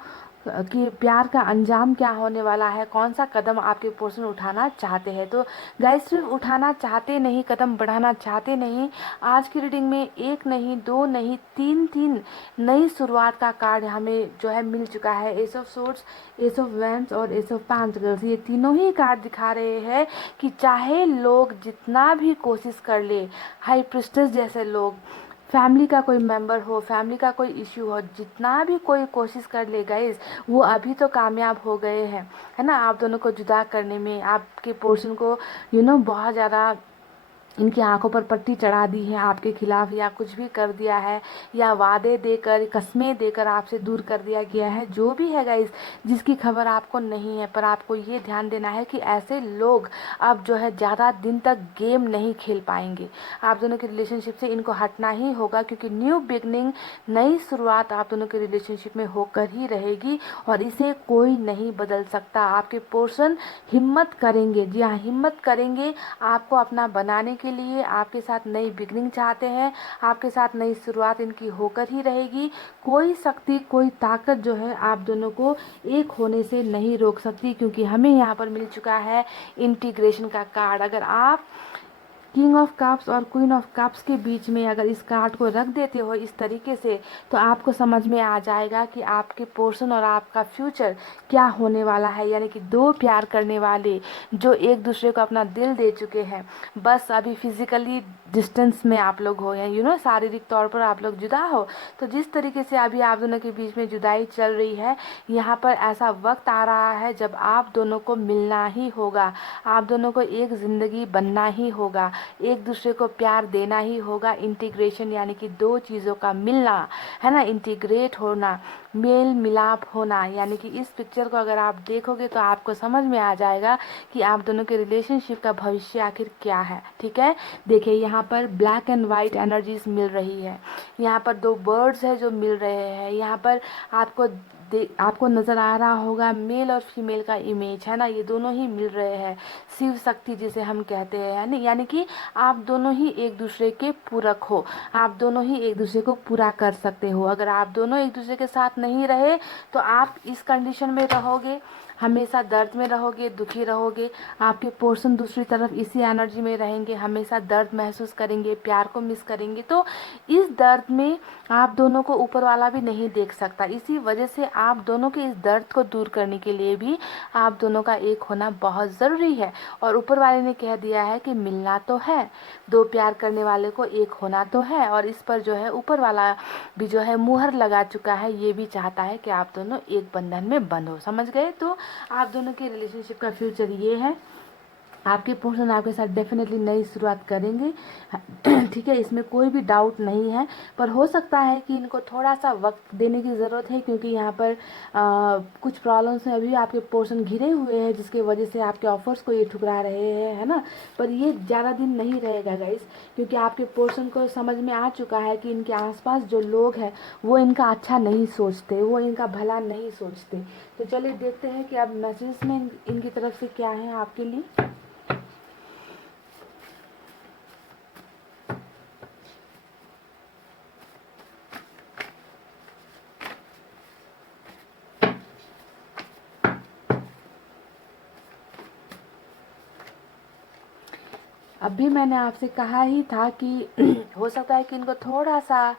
कि प्यार का अंजाम क्या होने वाला है, कौन सा कदम आपके पोर्शन उठाना चाहते हैं। तो गाइस सिर्फ उठाना चाहते नहीं, कदम बढ़ाना चाहते नहीं, आज की रीडिंग में एक नहीं, दो नहीं, तीन तीन नई शुरुआत का कार्ड हमें जो है मिल चुका है। S of swords, S of wands और एस ऑफ पेंटिकल्स, ये तीनों ही कार्ड दिखा रहे हैं कि चाहे लोग जितना भी कोशिश कर ले, हाई प्रिस्टेस जैसे लोग, फैमिली का कोई मेंबर हो, फैमिली का कोई इश्यू हो, जितना भी कोई कोशिश कर ले गाइस, वो अभी तो कामयाब हो गए हैं, है ना, आप दोनों को जुदा करने में, आपके पोर्शन को बहुत ज़्यादा इनकी आंखों पर पट्टी चढ़ा दी है आपके खिलाफ, या कुछ भी कर दिया है, या वादे देकर, कस्में देकर आपसे दूर कर दिया गया है, जो भी है गाइस, जिसकी खबर आपको नहीं है। पर आपको ये ध्यान देना है कि ऐसे लोग अब जो है ज़्यादा दिन तक गेम नहीं खेल पाएंगे, आप दोनों के रिलेशनशिप से इनको हटना ही होगा, क्योंकि न्यू बिगनिंग, नई शुरुआत आप दोनों के रिलेशनशिप में होकर ही रहेगी, और इसे कोई नहीं बदल सकता। आपके पोर्शन हिम्मत करेंगे, जी हाँ हिम्मत करेंगे, आपको अपना बनाने के लिए, आपके साथ नई बिगनिंग चाहते हैं, आपके साथ नई शुरुआत इनकी होकर ही रहेगी। कोई शक्ति, कोई ताकत जो है आप दोनों को एक होने से नहीं रोक सकती, क्योंकि हमें यहाँ पर मिल चुका है इंटीग्रेशन का कार्ड। अगर आप किंग ऑफ कप्स और क्वीन ऑफ कप्स के बीच में अगर इस कार्ड को रख देते हो इस तरीके से, तो आपको समझ में आ जाएगा कि आपके पोर्शन और आपका फ्यूचर क्या होने वाला है। यानी कि दो प्यार करने वाले जो एक दूसरे को अपना दिल दे चुके हैं, बस अभी फिजिकली डिस्टेंस में आप लोग हो, या शारीरिक तौर पर आप लोग जुदा हो, तो जिस तरीके से अभी आप दोनों के बीच में जुदाई चल रही है, यहाँ पर ऐसा वक्त आ रहा है जब आप दोनों को मिलना ही होगा, आप दोनों को एक ज़िंदगी बनना ही होगा, एक दूसरे को प्यार देना ही होगा। इंटीग्रेशन यानी कि दो चीज़ों का मिलना, है ना, इंटीग्रेट होना, मेल मिलाप होना। यानी कि इस पिक्चर को अगर आप देखोगे तो आपको समझ में आ जाएगा कि आप दोनों के रिलेशनशिप का भविष्य आखिर क्या है। ठीक है, देखिए यहाँ पर ब्लैक एंड वाइट एनर्जीज मिल रही है, यहाँ पर दो बर्ड्स है जो मिल रहे हैं, यहाँ पर आपको नज़र आ रहा होगा मेल और फीमेल का इमेज, है ना, ये दोनों ही मिल रहे हैं, शिव शक्ति जिसे हम कहते हैं, यानी कि आप दोनों ही एक दूसरे के पूरक हो, आप दोनों ही एक दूसरे को पूरा कर सकते हो। अगर आप दोनों एक दूसरे के साथ नहीं रहे तो आप इस कंडीशन में रहोगे, हमेशा दर्द में रहोगे, दुखी रहोगे। आपके पोर्शन दूसरी तरफ इसी एनर्जी में रहेंगे, हमेशा दर्द महसूस करेंगे, प्यार को मिस करेंगे। तो इस दर्द में आप दोनों को ऊपर वाला भी नहीं देख सकता, इसी वजह से आप दोनों के इस दर्द को दूर करने के लिए भी आप दोनों का एक होना बहुत ज़रूरी है। और ऊपर वाले ने कह दिया है कि मिलना तो है, दो प्यार करने वाले को एक होना तो है, और इस पर जो है ऊपर वाला भी जो है मुहर लगा चुका है, ये भी चाहता है कि आप दोनों एक बंधन में बंध हो। समझ गए? तो आप दोनों के रिलेशनशिप का फ्यूचर ये है, आपके पर्सन आपके साथ डेफिनेटली नई शुरुआत करेंगे। ठीक है, इसमें कोई भी डाउट नहीं है, पर हो सकता है कि इनको थोड़ा सा वक्त देने की ज़रूरत है, क्योंकि यहाँ पर कुछ प्रॉब्लम्स में अभी आपके पोर्शन घिरे हुए हैं, जिसके वजह से आपके ऑफर्स को ये ठुकरा रहे हैं, है ना। पर ये ज़्यादा दिन नहीं रहेगा गाइस, क्योंकि आपके पोर्शन को समझ में आ चुका है कि इनके आसपास जो लोग हैं वो इनका अच्छा नहीं सोचते, वो इनका भला नहीं सोचते। तो चलिए देखते हैं कि अब मैसेज में इनकी तरफ से क्या है आपके लिए। अभी मैंने आपसे कहा ही था कि हो सकता है कि इनको थोड़ा सा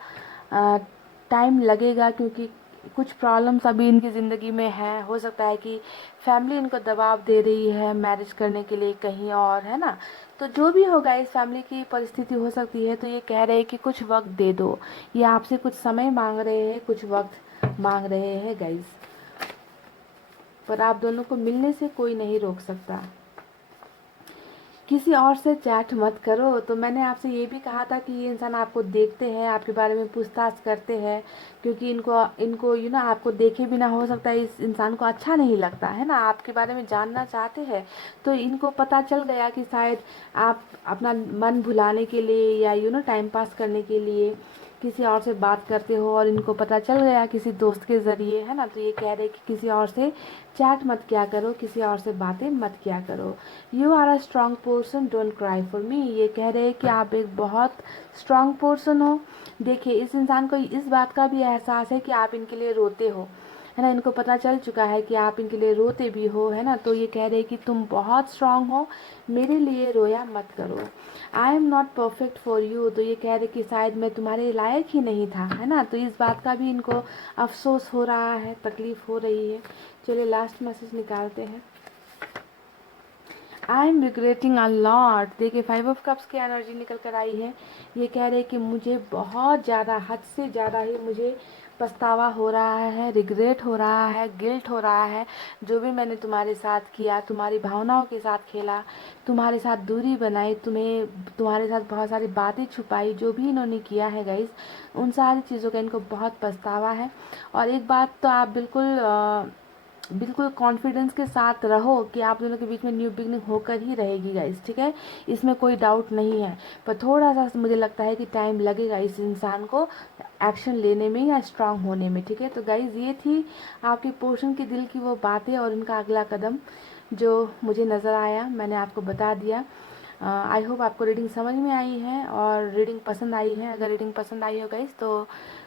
टाइम लगेगा, क्योंकि कुछ प्रॉब्लम्स अभी इनकी ज़िंदगी में है। हो सकता है कि फैमिली इनको दबाव दे रही है मैरिज करने के लिए कहीं और, है ना। तो जो भी होगा, इस फैमिली की परिस्थिति हो सकती है। तो ये कह रहे हैं कि कुछ वक्त दे दो, ये आपसे कुछ समय मांग रहे हैं, कुछ वक्त मांग रहे हैं गाइस। पर आप दोनों को मिलने से कोई नहीं रोक सकता। किसी और से चैट मत करो। तो मैंने आपसे ये भी कहा था कि ये इंसान आपको देखते हैं, आपके बारे में पूछताछ करते हैं, क्योंकि इनको इनको आपको देखे बिना हो सकता है इस इंसान को अच्छा नहीं लगता है ना, आपके बारे में जानना चाहते हैं। तो इनको पता चल गया कि शायद आप अपना मन भुलाने के लिए या टाइम पास करने के लिए किसी और से बात करते हो, और इनको पता चल गया किसी दोस्त के ज़रिए, है ना। तो ये कह रहे कि किसी और से चैट मत किया करो, किसी और से बातें मत किया करो। You are a strong person, don't cry for me. ये कह रहे हैं कि आप एक बहुत स्ट्रॉन्ग पर्सन हो। देखिए, इस इंसान को इस बात का भी एहसास है कि आप इनके लिए रोते हो, है ना। इनको पता चल चुका है कि आप इनके लिए रोते भी हो, है ना। तो ये कह रहे हैं कि तुम बहुत स्ट्रांग हो, मेरे लिए रोया मत करो। I am not perfect for you. तो ये कह रहे कि शायद मैं तुम्हारे लायक ही नहीं था, है ना। तो इस बात का भी इनको अफसोस हो रहा है, तकलीफ हो रही है। चलिए लास्ट मैसेज निकालते हैं। I am regretting a lot. देखिए 5 ऑफ कप्स की एनर्जी निकल कर आई है। ये कह रहे कि मुझे बहुत ज़्यादा, हद से ज़्यादा ही मुझे पछतावा हो रहा है, रिग्रेट हो रहा है, गिल्ट हो रहा है। जो भी मैंने तुम्हारे साथ किया, तुम्हारी भावनाओं के साथ खेला, तुम्हारे साथ दूरी बनाई, तुम्हारे साथ बहुत सारी बातें छुपाई, जो भी इन्होंने किया है गाइस, उन सारी चीज़ों का इनको बहुत पछतावा है। और एक बात तो आप बिल्कुल कॉन्फिडेंस के साथ रहो कि आप दोनों के बीच में न्यू बिगनिंग होकर ही रहेगी गाइस, ठीक है। इसमें कोई डाउट नहीं है। पर थोड़ा सा मुझे लगता है कि टाइम लगेगा इस इंसान को एक्शन लेने में या स्ट्रांग होने में, ठीक है। तो गाइस, ये थी आपके पोर्शन के दिल की वो बातें और उनका अगला कदम जो मुझे नज़र आया, मैंने आपको बता दिया। आई होप आपको रीडिंग समझ में आई है और रीडिंग पसंद आई है। अगर रीडिंग पसंद आई हो गाइस तो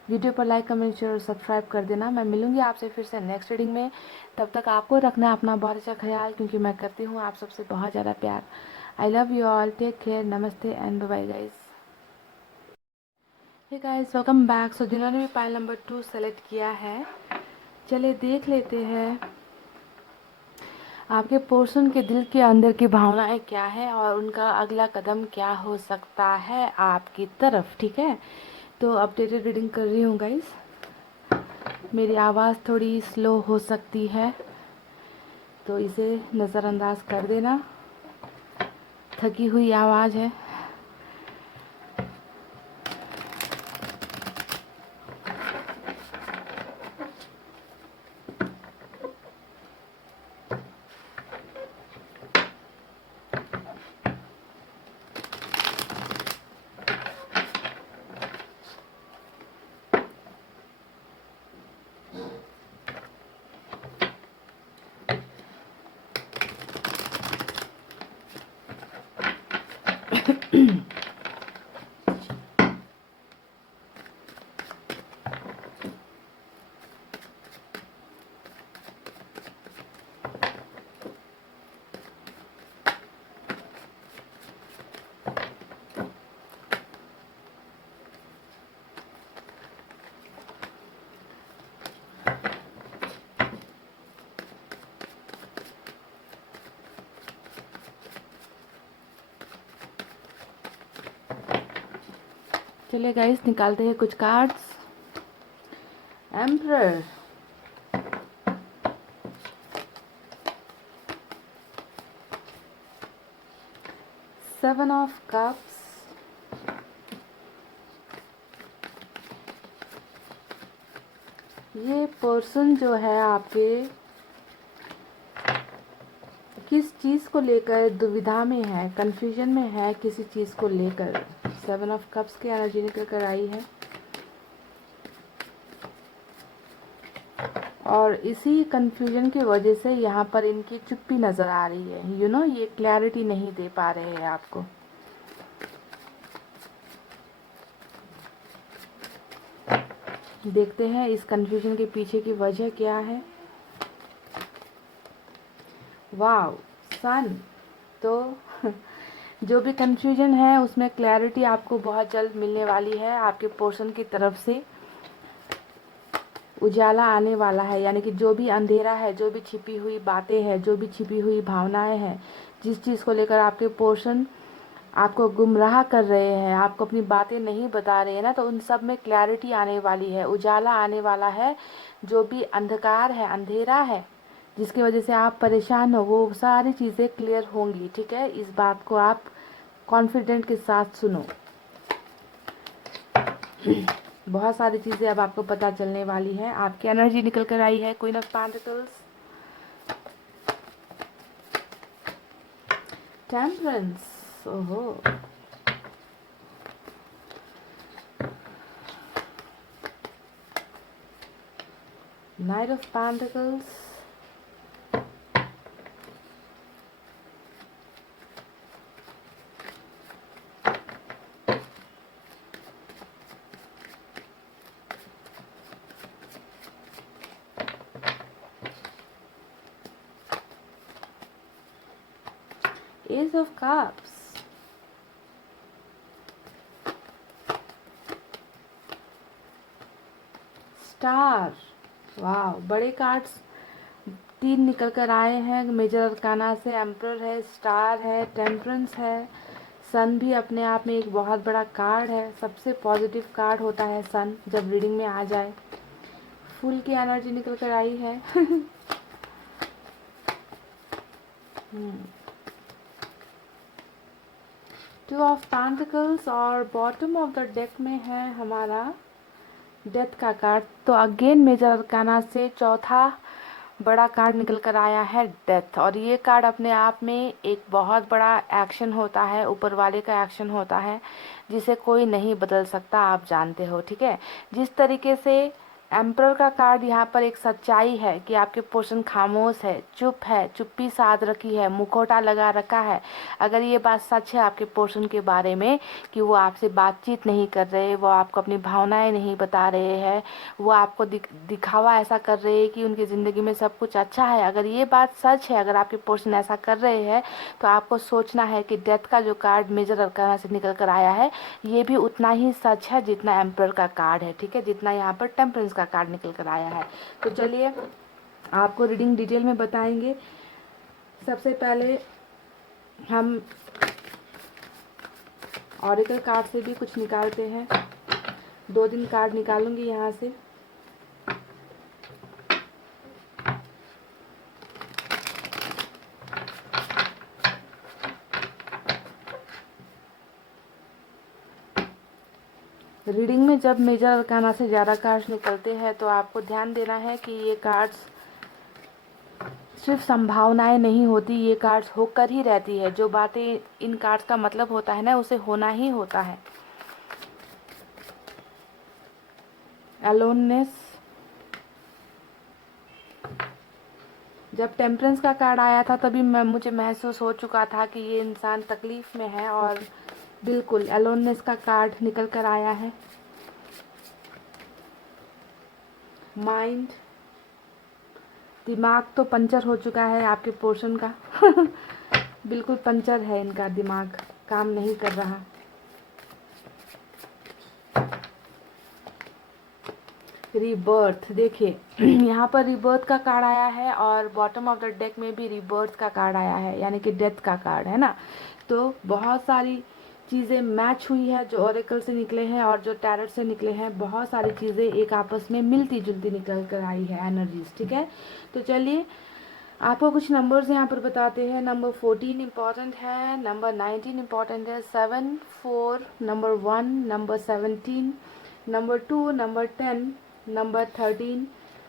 वीडियो पर लाइक, कमेंट, शेयर और सब्सक्राइब कर देना। मैं मिलूंगी आपसे फिर से नेक्स्ट रीडिंग में। तब तक आपको रखना अपना बहुत अच्छा ख्याल, क्योंकि मैं करती हूँ आप सबसे बहुत ज़्यादा प्यार। I love you all, take care, नमस्ते and bye guys. Hey guys, welcome back. So जिन्होंने भी पाइल नंबर 2 सेलेक्ट किया है, चलिए देख लेते हैं आपके पर्सन के दिल के अंदर की भावनाएं क्या है और उनका अगला कदम क्या हो सकता है आपकी तरफ, ठीक है। तो अपडेटेड रीडिंग कर रही हूँ गाइस। मेरी आवाज़ थोड़ी स्लो हो सकती है, तो इसे नज़रअंदाज कर देना। थकी हुई आवाज़ है। चलिए गाइस, निकालते हैं कुछ cards. Emperor, seven of cups, ये पर्सन जो है आपके किस चीज़ को लेकर दुविधा में है, कंफ्यूजन में है किसी चीज़ को लेकर। 7 ऑफ कप्स की एनर्जी निकल कर आई है और इसी कंफ्यूजन की वजह से यहाँ पर इनकी चुप्पी नज़र आ रही है। ये क्लैरिटी नहीं दे पा रहे हैं आपको। देखते हैं इस कंफ्यूजन के पीछे की वजह क्या है। वाव, सन। तो जो भी कंफ्यूजन है उसमें क्लैरिटी आपको बहुत जल्द मिलने वाली है। आपके पोर्शन की तरफ से उजाला आने वाला है, यानी कि जो भी अंधेरा है, जो भी छिपी हुई बातें हैं, जो भी छिपी हुई भावनाएं हैं, जिस चीज़ को लेकर आपके पोर्शन आपको गुमराह कर रहे हैं, आपको अपनी बातें नहीं बता रहे हैं ना, तो उन सब में क्लैरिटी आने वाली है, उजाला आने वाला है। जो भी अंधकार है, अंधेरा है, जिसकी वजह से आप परेशान हो, वो सारी चीज़ें क्लियर होंगी। ठीक है, इस बात को आप कॉन्फिडेंट के साथ सुनो। बहुत सारी चीज़ें अब आपको पता चलने वाली है। आपकी एनर्जी निकल कर आई है क्वीन ऑफ पेंटिकल्स, टेम्परेंस, ओहो, night of pentacles, S of cups, star. वाह, बड़े कार्ड्स 3 निकल कर आए हैं मेजर अरकाना से। एम्परर है, स्टार है, टेम्परेंस है, सन भी अपने आप में एक बहुत बड़ा कार्ड है। सबसे पॉजिटिव कार्ड होता है सन जब रीडिंग में आ जाए। फुल की एनर्जी निकल कर आई है। टू ऑफ पेंटिकल्स और बॉटम ऑफ द डेक में है हमारा डेथ का कार्ड। तो अगेन मेजर अरकाना से चौथा बड़ा कार्ड निकल कर आया है डेथ। और ये कार्ड अपने आप में एक बहुत बड़ा एक्शन होता है, ऊपर वाले का एक्शन होता है, जिसे कोई नहीं बदल सकता, आप जानते हो। ठीक है, जिस तरीके से एम्परर का कार्ड यहाँ पर एक सच्चाई है कि आपके पोर्शन खामोश है, चुप है, चुप्पी साध रखी है, मुखौटा लगा रखा है। अगर ये बात सच है आपके पोर्शन के बारे में कि वो आपसे बातचीत नहीं कर रहे, वो आपको अपनी भावनाएं नहीं बता रहे हैं, वो आपको दिखावा ऐसा कर रहे हैं कि उनकी ज़िंदगी में सब कुछ अच्छा है, अगर ये बात सच है, अगर आपके पोर्शन ऐसा कर रहे हैं, तो आपको सोचना है कि डेथ का जो कार्ड मेजर अरकाना से निकल कर आया है, ये भी उतना ही सच है जितना एम्परर का कार्ड है। ठीक है, जितना यहाँ पर टेम्परेंस का कार्ड निकल कर आया है। तो चलिए आपको रीडिंग डिटेल में बताएंगे। सबसे पहले हम ऑरेकल कार्ड से भी कुछ निकालते हैं। 2 कार्ड निकालूंगी यहाँ से। रीडिंग में जब मेजर अरकाना से ज़्यादा कार्ड्स निकलते हैं तो आपको ध्यान देना है कि ये कार्ड्स सिर्फ संभावनाएं नहीं होती, ये कार्ड्स होकर ही रहती है। जो बातें इन कार्ड्स का मतलब होता है ना, उसे होना ही होता है। अलोननेस, जब टेम्परेंस का कार्ड आया था तभी मुझे महसूस हो चुका था कि ये इंसान तकलीफ में है, और बिल्कुल अलोननेस का कार्ड निकल कर आया है। माइंड, दिमाग तो पंचर हो चुका है आपके पोर्शन का। बिल्कुल पंचर है इनका दिमाग, काम नहीं कर रहा। रीबर्थ, देखिए यहाँ पर रीबर्थ का कार्ड आया है और बॉटम ऑफ द डेक में भी रीबर्थ का कार्ड आया है, यानी कि डेथ का कार्ड है ना। तो बहुत सारी चीज़ें मैच हुई है, जो ओरेकल से निकले हैं और जो टैरट से निकले हैं, बहुत सारी चीज़ें एक आपस में मिलती जुलती निकल कर आई है, एनर्जीज। ठीक है, तो चलिए आपको कुछ नंबर्स यहाँ पर बताते हैं। नंबर 14 इम्पॉर्टेंट है, नंबर 19 इम्पॉर्टेंट है, 7, 4, number 1, number 17, number 2, number 10, number 13,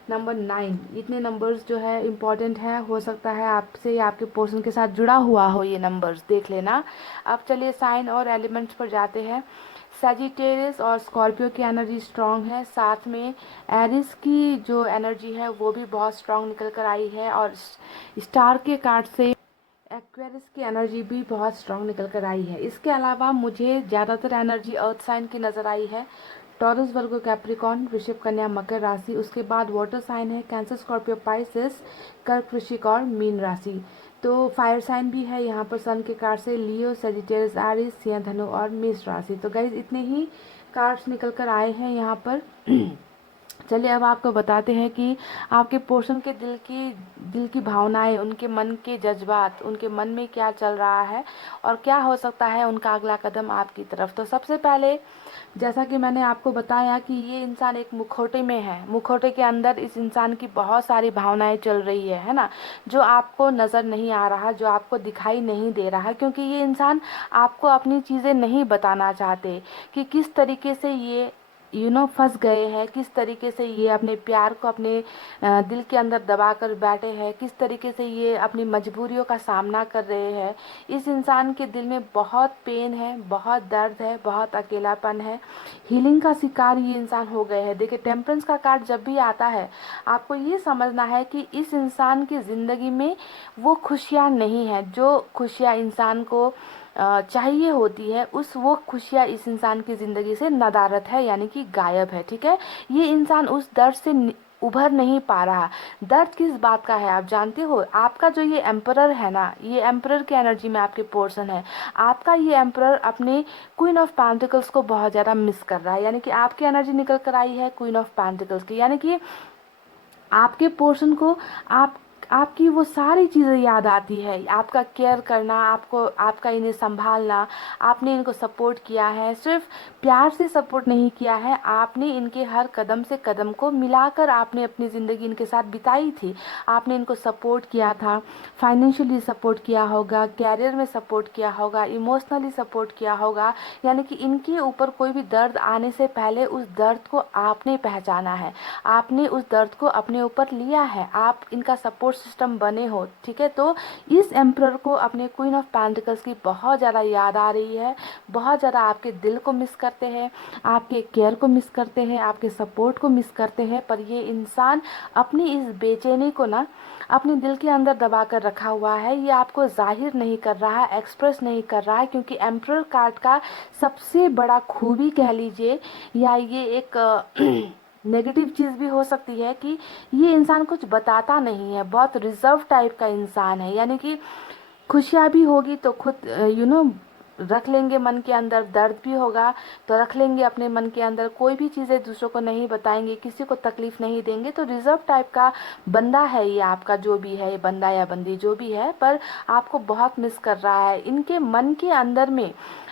number 9। इतने नंबर्स जो है इम्पॉर्टेंट है। हो सकता है आपसे या आपके पोर्शन के साथ जुड़ा हुआ हो ये नंबर्स, देख लेना। अब चलिए साइन और एलिमेंट्स पर जाते हैं। सजिटेरियस और स्कॉर्पियो की एनर्जी स्ट्रांग है, साथ में एरिस की जो एनर्जी है वो भी बहुत स्ट्रांग निकल कर आई है, और स्टार के कार्ड से एक्वेरियस की एनर्जी भी बहुत स्ट्रांग निकल कर आई है। इसके अलावा मुझे ज़्यादातर एनर्जी अर्थ साइन की नज़र आई है। टॉरस, वर्गो, कैप्रिकॉन, वृषभ, कन्या, मकर राशि। उसके बाद वाटर साइन है कैंसर, स्कॉर्पियो, पाइसेस, कर्क, वृश्चिक और मीन राशि। तो फायर साइन भी है यहाँ पर सन के कार्ड से लियो, सेजिटेरियस, आरिस, सिंह, धनु और मेष राशि। तो गाइज इतने ही कार्ड्स निकल कर आए हैं यहाँ पर। चलिए अब आपको बताते हैं कि आपके पोर्शन के दिल की भावनाएं, उनके मन के जज्बात, उनके मन में क्या चल रहा है और क्या हो सकता है उनका अगला कदम आपकी तरफ। तो सबसे पहले जैसा कि मैंने आपको बताया कि ये इंसान एक मुखौटे में है, मुखौटे के अंदर इस इंसान की बहुत सारी भावनाएं चल रही है ना, जो आपको नज़र नहीं आ रहा, जो आपको दिखाई नहीं दे रहा, क्योंकि ये इंसान आपको अपनी चीज़ें नहीं बताना चाहते कि किस तरीके से ये फंस गए हैं, किस तरीके से ये अपने प्यार को अपने दिल के अंदर दबा कर बैठे हैं, किस तरीके से ये अपनी मजबूरियों का सामना कर रहे हैं। इस इंसान के दिल में बहुत पेन है, बहुत दर्द है, बहुत अकेलापन है, हीलिंग का शिकार ये इंसान हो गए हैं। देखिए टेम्परेंस का कार्ड जब भी आता है आपको ये समझना है कि इस इंसान की ज़िंदगी में वो खुशियाँ नहीं है जो खुशियाँ इंसान को चाहिए होती है, वो खुशियाँ इस इंसान की ज़िंदगी से नदारद है, यानी कि गायब है। ठीक है, ये इंसान उस दर्द से उभर नहीं पा रहा। दर्द किस बात का है आप जानते हो? आपका जो ये एम्परर है ना, ये एम्परर की एनर्जी में आपके पोर्शन है। आपका ये एम्परर अपने क्वीन ऑफ पेंटिकल्स को बहुत ज़्यादा मिस कर रहा है, यानी कि आपकी एनर्जी निकल कर आई है क्वीन ऑफ पेंटिकल्स की, यानी कि आपके पोर्शन को आपकी वो सारी चीज़ें याद आती है, आपका केयर करना, आपका इन्हें संभालना, आपने इनको सपोर्ट किया है, सिर्फ प्यार से सपोर्ट नहीं किया है, आपने इनके हर कदम से कदम को मिलाकर आपने अपनी ज़िंदगी इनके साथ बिताई थी। आपने इनको सपोर्ट किया था, फाइनेंशियली सपोर्ट किया होगा, कैरियर में सपोर्ट किया होगा, इमोशनली सपोर्ट किया होगा, यानी कि इनके ऊपर कोई भी दर्द आने से पहले उस दर्द को आपने पहचाना है, आपने उस दर्द को अपने ऊपर लिया है, आप इनका सपोर्ट सिस्टम बने हो। ठीक है, तो इस एम्परर को अपने क्वीन ऑफ पेंटिकल्स की बहुत ज़्यादा याद आ रही है, बहुत ज़्यादा आपके दिल को मिस करते हैं, आपके केयर को मिस करते हैं, आपके सपोर्ट को मिस करते हैं। पर ये इंसान अपनी इस बेचैनी को ना अपने दिल के अंदर दबा कर रखा हुआ है, ये आपको जाहिर नहीं कर रहा है, एक्सप्रेस नहीं कर रहा है, क्योंकि एम्परर कार्ड का सबसे बड़ा खूबी कह लीजिए या ये एक नेगेटिव चीज़ भी हो सकती है कि ये इंसान कुछ बताता नहीं है, बहुत रिजर्व टाइप का इंसान है, यानी कि खुशियाँ भी होगी तो खुद रख लेंगे मन के अंदर, दर्द भी होगा तो रख लेंगे अपने मन के अंदर, कोई भी चीज़ें दूसरों को नहीं बताएंगे, किसी को तकलीफ नहीं देंगे। तो रिजर्व टाइप का बंदा है ये आपका, जो भी है ये बंदा या बंदी जो भी है, पर आपको बहुत मिस कर रहा है। इनके मन के अंदर में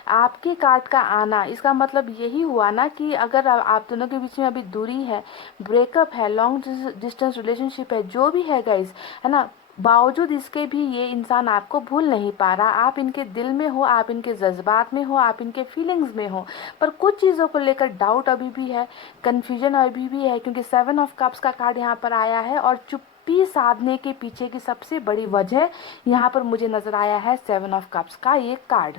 आपके कार्ड का आना, इसका मतलब यही हुआ ना कि अगर आप दोनों के बीच में अभी दूरी है, ब्रेकअप है, लॉन्ग डिस्टेंस रिलेशनशिप है, जो भी है गाइज, है ना, बावजूद इसके भी ये इंसान आपको भूल नहीं पा रहा। आप इनके दिल में हो, आप इनके जज्बात में हो, आप इनके फीलिंग्स में हो, पर कुछ चीज़ों को लेकर डाउट अभी भी है, कन्फ्यूजन अभी भी है, क्योंकि 7 ऑफ कप्स का कार्ड यहाँ पर आया है और चुप्पी साधने के पीछे की सबसे बड़ी वजह यहाँ पर मुझे नज़र आया है 7 ऑफ कप्स का ये कार्ड।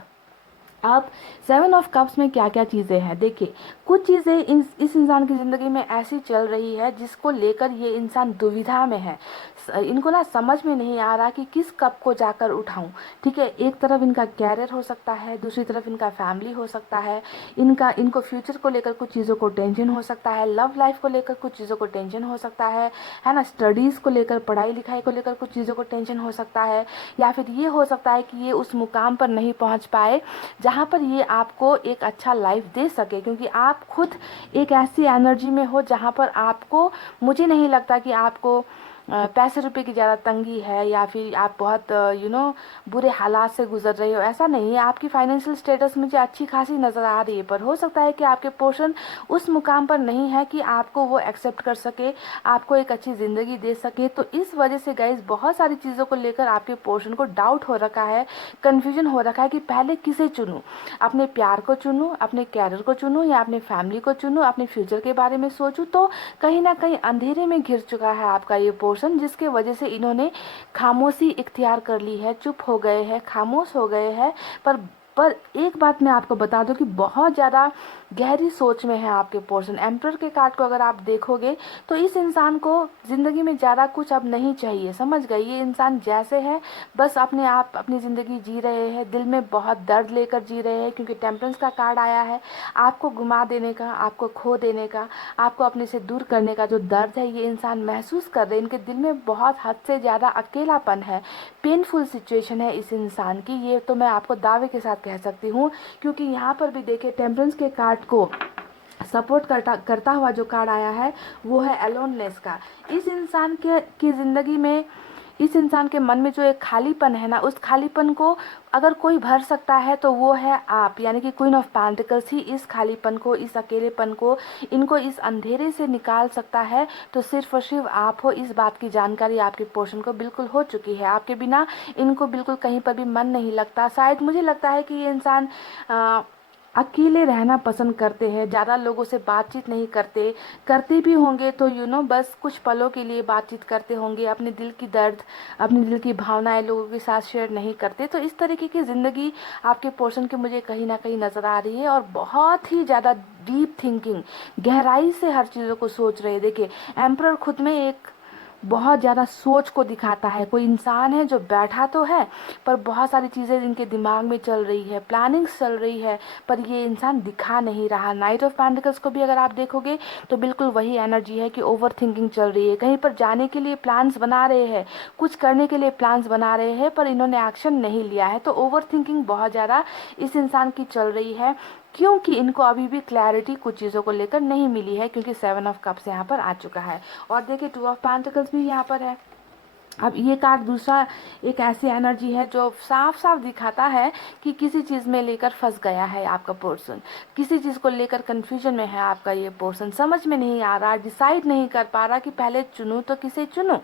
अब 7 ऑफ कप्स में क्या क्या चीज़ें हैं, देखिए कुछ चीज़ें इस इंसान की ज़िंदगी में ऐसी चल रही है जिसको लेकर ये इंसान दुविधा में है। इनको ना समझ में नहीं आ रहा कि किस कप को जाकर उठाऊं। ठीक है, एक तरफ इनका कैरियर हो सकता है, दूसरी तरफ इनका फैमिली हो सकता है, इनको फ्यूचर को लेकर कुछ चीज़ों को टेंशन हो सकता है, लव लाइफ को लेकर कुछ चीज़ों को टेंशन हो सकता है ना, स्टडीज़ को लेकर, पढ़ाई लिखाई को लेकर कुछ चीज़ों को टेंशन हो सकता है, या फिर ये हो सकता है कि ये उस मुकाम पर नहीं पहुँच पाए जहाँ पर ये आपको एक अच्छा लाइफ दे सके, क्योंकि आप खुद एक ऐसी एनर्जी में हो जहाँ पर आपको, मुझे नहीं लगता कि आपको पैसे रुपए की ज़्यादा तंगी है या फिर आप बहुत बुरे हालात से गुजर रहे हो, ऐसा नहीं है। आपकी फाइनेंशियल स्टेटस मुझे अच्छी खासी नज़र आ रही है, पर हो सकता है कि आपके पोर्शन उस मुकाम पर नहीं है कि आपको वो एक्सेप्ट कर सके, आपको एक अच्छी ज़िंदगी दे सके। तो इस वजह से गाइज बहुत सारी चीज़ों को लेकर आपके पोर्शन को डाउट हो रखा है, कन्फ्यूजन हो रखा है कि पहले किसे चुनूँ, अपने प्यार को चुनूँ, अपने कैरियर को चुनूँ, या अपने फैमिली को चुनूँ, अपने फ्यूचर के बारे में सोचूँ। तो कहीं ना कहीं अंधेरे में घिर चुका है आपका ये पोर्शन, जिसके वजह से इन्होंने खामोशी इख्तियार कर ली है, चुप हो गए हैं, खामोश हो गए हैं। पर पर एक बात मैं आपको बता दूं कि बहुत ज़्यादा गहरी सोच में है आपके पोर्शन। एम्परर के कार्ड को अगर आप देखोगे तो इस इंसान को ज़िंदगी में ज़्यादा कुछ अब नहीं चाहिए, समझ गए। ये इंसान जैसे है बस अपने आप अपनी ज़िंदगी जी रहे हैं, दिल में बहुत दर्द लेकर जी रहे हैं, क्योंकि टेम्परेंस का कार्ड आया है। आपको गुमा देने का, आपको खो देने का, आपको अपने से दूर करने का जो दर्द है ये इंसान महसूस कर रहे हैं। इनके दिल में बहुत हद से ज़्यादा अकेलापन है, पेनफुल सिचुएशन है इस इंसान की, ये तो मैं आपको दावे के साथ कह सकती हूँ। क्योंकि यहाँ पर भी देखिए टेम्परेंस के कार्ड को सपोर्ट करता हुआ जो कार्ड आया है वो है अलोननेस का। इस इंसान के की ज़िंदगी में, इस इंसान के मन में जो एक खालीपन है ना, उस खालीपन को अगर कोई भर सकता है तो वो है आप, यानी कि क्वीन ऑफ पेंटिकल्स ही इस खालीपन को, इस अकेलेपन को, इनको इस अंधेरे से निकाल सकता है। तो सिर्फ और सिर्फ आप हो, इस बात की जानकारी आपके पोर्शन को बिल्कुल हो चुकी है। आपके बिना इनको बिल्कुल कहीं पर भी मन नहीं लगता। शायद मुझे लगता है कि ये इंसान अकेले रहना पसंद करते हैं, ज़्यादा लोगों से बातचीत नहीं करते, करते भी होंगे तो बस कुछ पलों के लिए बातचीत करते होंगे, अपने दिल की दर्द, अपने दिल की भावनाएं लोगों के साथ शेयर नहीं करते। तो इस तरीके की ज़िंदगी आपके पोर्शन की मुझे कहीं ना कहीं नज़र आ रही है, और बहुत ही ज़्यादा डीप थिंकिंग, गहराई से हर चीज़ों को सोच रहे हैं। देखिए एम्परर खुद में एक बहुत ज़्यादा सोच को दिखाता है। कोई इंसान है जो बैठा तो है पर बहुत सारी चीज़ें इनके दिमाग में चल रही है, प्लानिंग्स चल रही है, पर ये इंसान दिखा नहीं रहा। नाइट ऑफ पेंटिकल्स को भी अगर आप देखोगे तो बिल्कुल वही एनर्जी है कि ओवर थिंकिंग चल रही है, कहीं पर जाने के लिए प्लान्स बना रहे हैं, कुछ करने के लिए प्लान्स बना रहे हैं, पर इन्होंने एक्शन नहीं लिया है। तो ओवर थिंकिंग बहुत ज़्यादा इस इंसान की चल रही है, क्योंकि इनको अभी भी क्लैरिटी कुछ चीज़ों को लेकर नहीं मिली है, क्योंकि 7 ऑफ कप्स यहाँ पर आ चुका है। और देखिए 2 ऑफ पेंटिकल्स भी यहाँ पर है। अब ये कार्ड दूसरा एक ऐसी एनर्जी है जो साफ साफ दिखाता है कि किसी चीज़ में लेकर फंस गया है आपका पर्सन, किसी चीज़ को लेकर कंफ्यूजन में है आपका ये पर्सन, समझ में नहीं आ रहा, डिसाइड नहीं कर पा रहा कि पहले चुनूं तो किसे चुनूं,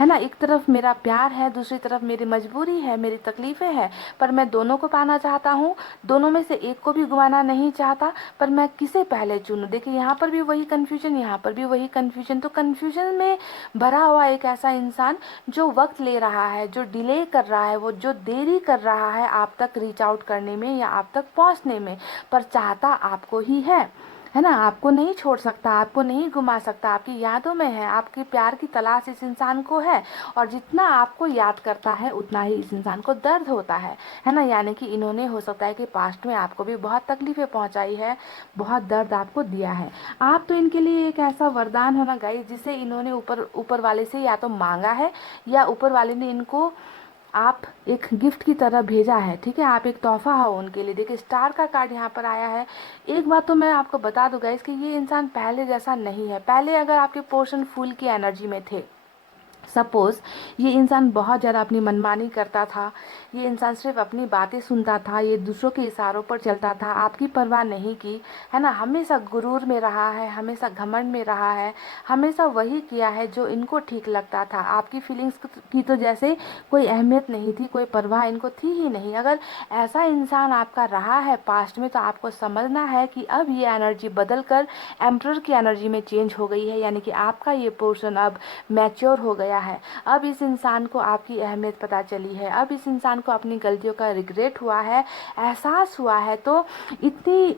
है ना। एक तरफ मेरा प्यार है, दूसरी तरफ मेरी मजबूरी है, मेरी तकलीफ़ें हैं, पर मैं दोनों को पाना चाहता हूँ, दोनों में से एक को भी गंवाना नहीं चाहता, पर मैं किसे पहले चुनूं। देखिए यहाँ पर भी वही कन्फ्यूजन, यहाँ पर भी वही कन्फ्यूजन। तो कन्फ्यूजन में भरा हुआ एक ऐसा इंसान जो वक्त ले रहा है, जो डिले कर रहा है, वो जो देरी कर रहा है आप तक रीच आउट करने में या आप तक पहुंचने में, पर चाहता आपको ही है ना। आपको नहीं छोड़ सकता, आपको नहीं घुमा सकता, आपकी यादों में है, आपके प्यार की तलाश इस इंसान को है, और जितना आपको याद करता है उतना ही इस इंसान को दर्द होता है ना। यानी कि इन्होंने हो सकता है कि पास्ट में आपको भी बहुत तकलीफें पहुंचाई है, बहुत दर्द आपको दिया है। आप तो इनके लिए एक ऐसा वरदान हो ना गाइस, जिसे इन्होंने ऊपर वाले से या तो मांगा है या ऊपर वाले ने इनको आप एक गिफ्ट की तरह भेजा है, ठीक है। आप एक तोहफा हो उनके लिए। देखिए स्टार का कार्ड यहाँ पर आया है। एक बात तो मैं आपको बता दूंगा इसकी, ये इंसान पहले जैसा नहीं है। पहले अगर आपके पोर्शन फूल की एनर्जी में थे, सपोज ये इंसान बहुत ज़्यादा अपनी मनमानी करता था, ये इंसान सिर्फ अपनी बातें सुनता था, ये दूसरों के इशारों पर चलता था, आपकी परवाह नहीं की, है ना, हमेशा गुरूर में रहा है, हमेशा घमंड में रहा है, हमेशा वही किया है जो इनको ठीक लगता था। आपकी फीलिंग्स की तो जैसे कोई अहमियत नहीं थी, कोई परवाह इनको थी ही नहीं। अगर ऐसा इंसान आपका रहा है पास्ट में तो आपको समझना है कि अब ये एनर्जी बदल कर एम्परर की एनर्जी में चेंज हो गई है, यानी कि आपका ये पोर्शन अब मैच्योर हो गया है। अब इस इंसान को आपकी अहमियत पता चली है, अब इस इंसान को अपनी गलतियों का रिग्रेट हुआ है, एहसास हुआ है। तो इतनी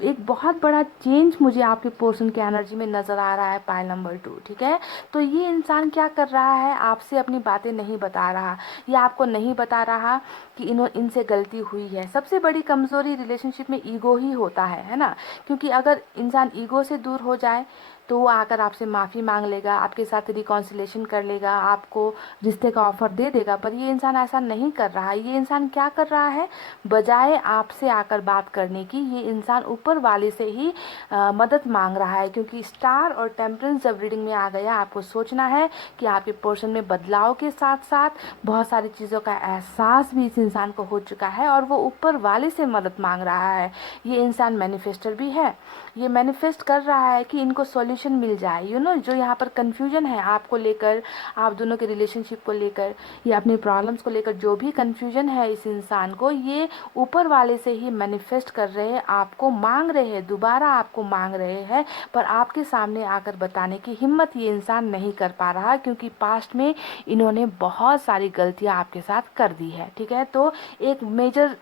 एक बहुत बड़ा चेंज मुझे आपके पोर्शन की एनर्जी में नज़र आ रहा है, पाइल नंबर 2, ठीक है। तो ये इंसान क्या कर रहा है, आपसे अपनी बातें नहीं बता रहा, या आपको नहीं बता रहा कि इनसे गलती हुई है। सबसे बड़ी कमज़ोरी रिलेशनशिप में ईगो ही होता है ना। क्योंकि अगर इंसान ईगो से दूर हो जाए तो वो आकर आपसे माफ़ी मांग लेगा, आपके साथ रिकॉन्सिलेशन कर लेगा, आपको रिश्ते का ऑफर दे देगा, पर ये इंसान ऐसा नहीं कर रहा है। ये इंसान क्या कर रहा है, बजाय आपसे आकर बात करने की, ये इंसान ऊपर वाले से ही मदद मांग रहा है। क्योंकि स्टार और टेम्परेंस जब रीडिंग में आ गया, आपको सोचना है कि आपके पोर्शन में बदलाव के साथ साथ बहुत सारी चीज़ों का एहसास भी इस इंसान को हो चुका है, और वो ऊपर वाले से मदद मांग रहा है। ये इंसान मैनिफेस्टर भी है, ये मैनिफेस्ट कर रहा है कि इनको सॉल्यूशन मिल जाए। जो यहाँ पर कन्फ्यूजन है आपको लेकर, आप दोनों के रिलेशनशिप को लेकर या अपने प्रॉब्लम्स को लेकर, जो भी कन्फ्यूजन है इस इंसान को, ये ऊपर वाले से ही मैनिफेस्ट कर रहे हैं, आपको मांग रहे हैं, दोबारा आपको मांग रहे हैं, पर आपके सामने आकर बताने की हिम्मत ये इंसान नहीं कर पा रहा, क्योंकि पास्ट में इन्होंने बहुत सारी गलतियाँ आपके साथ कर दी है, ठीक है। तो एक मेजर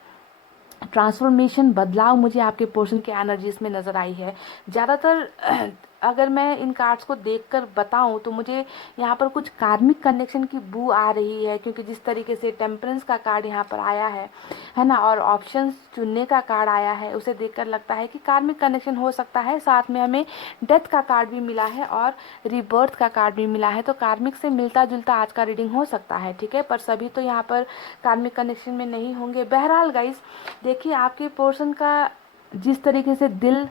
ट्रांसफॉर्मेशन, बदलाव मुझे आपके पोर्शन के एनर्जीज में नज़र आई है। ज़्यादातर अगर मैं इन कार्ड्स को देखकर बताऊं तो मुझे यहाँ पर कुछ कार्मिक कनेक्शन की बू आ रही है, क्योंकि जिस तरीके से टेम्परेंस का कार्ड यहाँ पर आया है ना, और ऑप्शंस चुनने का कार्ड आया है, उसे देखकर लगता है कि कार्मिक कनेक्शन हो सकता है। साथ में हमें डेथ का कार्ड भी मिला है और रीबर्थ का कार्ड भी मिला है, तो कार्मिक से मिलता जुलता आज का रीडिंग हो सकता है, ठीक है। पर सभी तो यहाँ पर कार्मिक कनेक्शन में नहीं होंगे। बहरहाल गाइस, देखिए आपके पोर्शन का जिस तरीके से दिल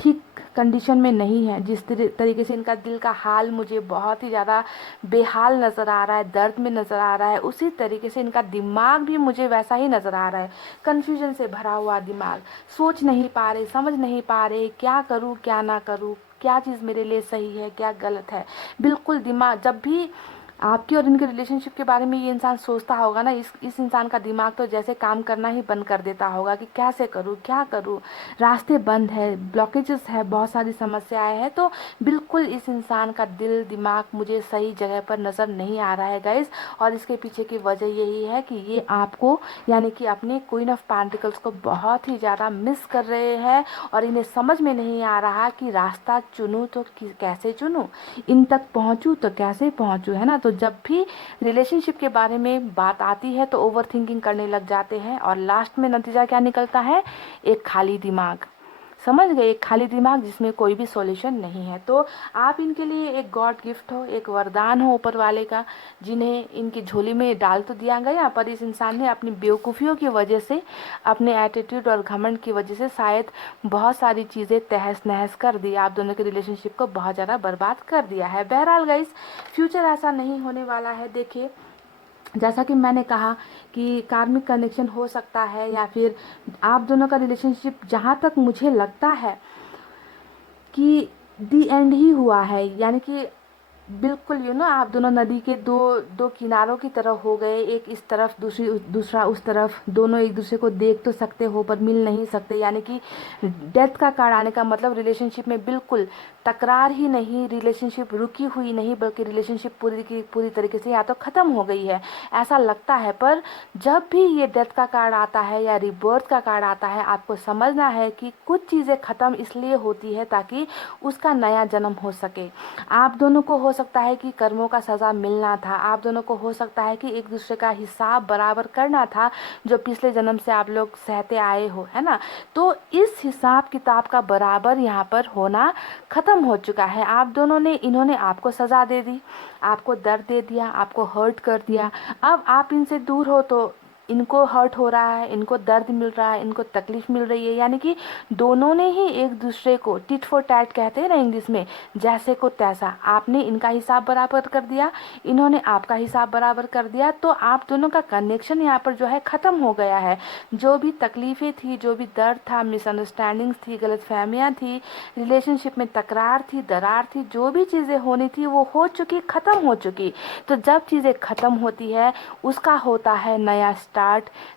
ठीक कंडीशन में नहीं है, जिस तरीके से इनका दिल का हाल मुझे बहुत ही ज़्यादा बेहाल नज़र आ रहा है, दर्द में नज़र आ रहा है, उसी तरीके से इनका दिमाग भी मुझे वैसा ही नज़र आ रहा है। कन्फ्यूजन से भरा हुआ दिमाग, सोच नहीं पा रहे, समझ नहीं पा रहे, क्या करूँ क्या ना करूँ, क्या चीज़ मेरे लिए सही है क्या गलत है। बिल्कुल दिमाग, जब भी आपकी और इनके रिलेशनशिप के बारे में ये इंसान सोचता होगा ना, इस इंसान का दिमाग तो जैसे काम करना ही बंद कर देता होगा कि कैसे करूँ क्या करूँ, रास्ते बंद है, ब्लॉकेजेस है, बहुत सारी समस्याएं हैं। तो बिल्कुल इस इंसान का दिल दिमाग मुझे सही जगह पर नज़र नहीं आ रहा है गाइज। और इसके पीछे की वजह यही है कि ये आपको यानी कि अपने क्वीन ऑफ पेंटिकल्स को बहुत ही ज़्यादा मिस कर रहे हैं, और इन्हें समझ में नहीं आ रहा कि रास्ता चुनूँ तो कैसे चुनूँ, इन तक पहुँचूँ तो कैसे पहुँचूँ, है ना। तो जब भी रिलेशनशिप के बारे में बात आती है तो ओवर थिंकिंग करने लग जाते हैं, और लास्ट में नतीजा क्या निकलता है, एक खाली दिमाग। समझ गए, एक खाली दिमाग जिसमें कोई भी सॉल्यूशन नहीं है। तो आप इनके लिए एक गॉड गिफ्ट हो, एक वरदान हो ऊपर वाले का, जिन्हें इनकी झोली में डाल तो दिया गया, पर इस इंसान ने अपनी बेवकूफ़ियों की वजह से, अपने एटीट्यूड और घमंड की वजह से शायद बहुत सारी चीज़ें तहस नहस कर दी, आप दोनों के रिलेशनशिप को बहुत ज़्यादा बर्बाद कर दिया है। बहरहाल गाइस, फ्यूचर ऐसा नहीं होने वाला है। देखिए, जैसा कि मैंने कहा कि कार्मिक कनेक्शन हो सकता है, या फिर आप दोनों का रिलेशनशिप जहाँ तक मुझे लगता है कि दी एंड ही हुआ है, यानी कि बिल्कुल आप दोनों नदी के दो दो किनारों की तरह हो गए, एक इस तरफ दूसरा उस तरफ, दोनों एक दूसरे को देख तो सकते हो पर मिल नहीं सकते। यानी कि डेथ का कार्ड आने का मतलब रिलेशनशिप में बिल्कुल तकरार ही नहीं, रिलेशनशिप रुकी हुई नहीं, बल्कि रिलेशनशिप पूरी की पूरी तरीके से या तो ख़त्म हो गई है, ऐसा लगता है। पर जब भी ये डेथ का कार्ड आता है या रिबर्थ का कार्ड आता है, आपको समझना है कि कुछ चीज़ें ख़त्म इसलिए होती है ताकि उसका नया जन्म हो सके। आप दोनों को हो सकता है कि कर्मों का सज़ा मिलना था, आप दोनों को हो सकता है कि एक दूसरे का हिसाब बराबर करना था, जो पिछले जन्म से आप लोग सहते आए हो, है ना। तो इस हिसाब किताब का बराबर यहाँ पर होना ख़त्म हो चुका है। आप दोनों ने, इन्होंने आपको सज़ा दे दी, आपको दर्द दे दिया, आपको हर्ट कर दिया। अब आप इनसे दूर हो तो इनको हर्ट हो रहा है, इनको दर्द मिल रहा है, इनको तकलीफ मिल रही है। यानी कि दोनों ने ही एक दूसरे को टिट फॉर टैट कहते हैं ना इंग्लिश में, जैसे को तैसा, आपने इनका हिसाब बराबर कर दिया, इन्होंने आपका हिसाब बराबर कर दिया, तो आप दोनों का कनेक्शन यहाँ पर जो है ख़त्म हो गया है। जो भी तकलीफ़ें थी, जो भी दर्द था, मिसअंडरस्टैंडिंग्स थी, गलतफहमियाँ थी, रिलेशनशिप में तकरार थी, दरार थी, जो भी चीज़ें होनी थी वो हो चुकी, ख़त्म हो चुकी। तो जब चीज़ें ख़त्म होती है उसका होता है नया स्टार्ट,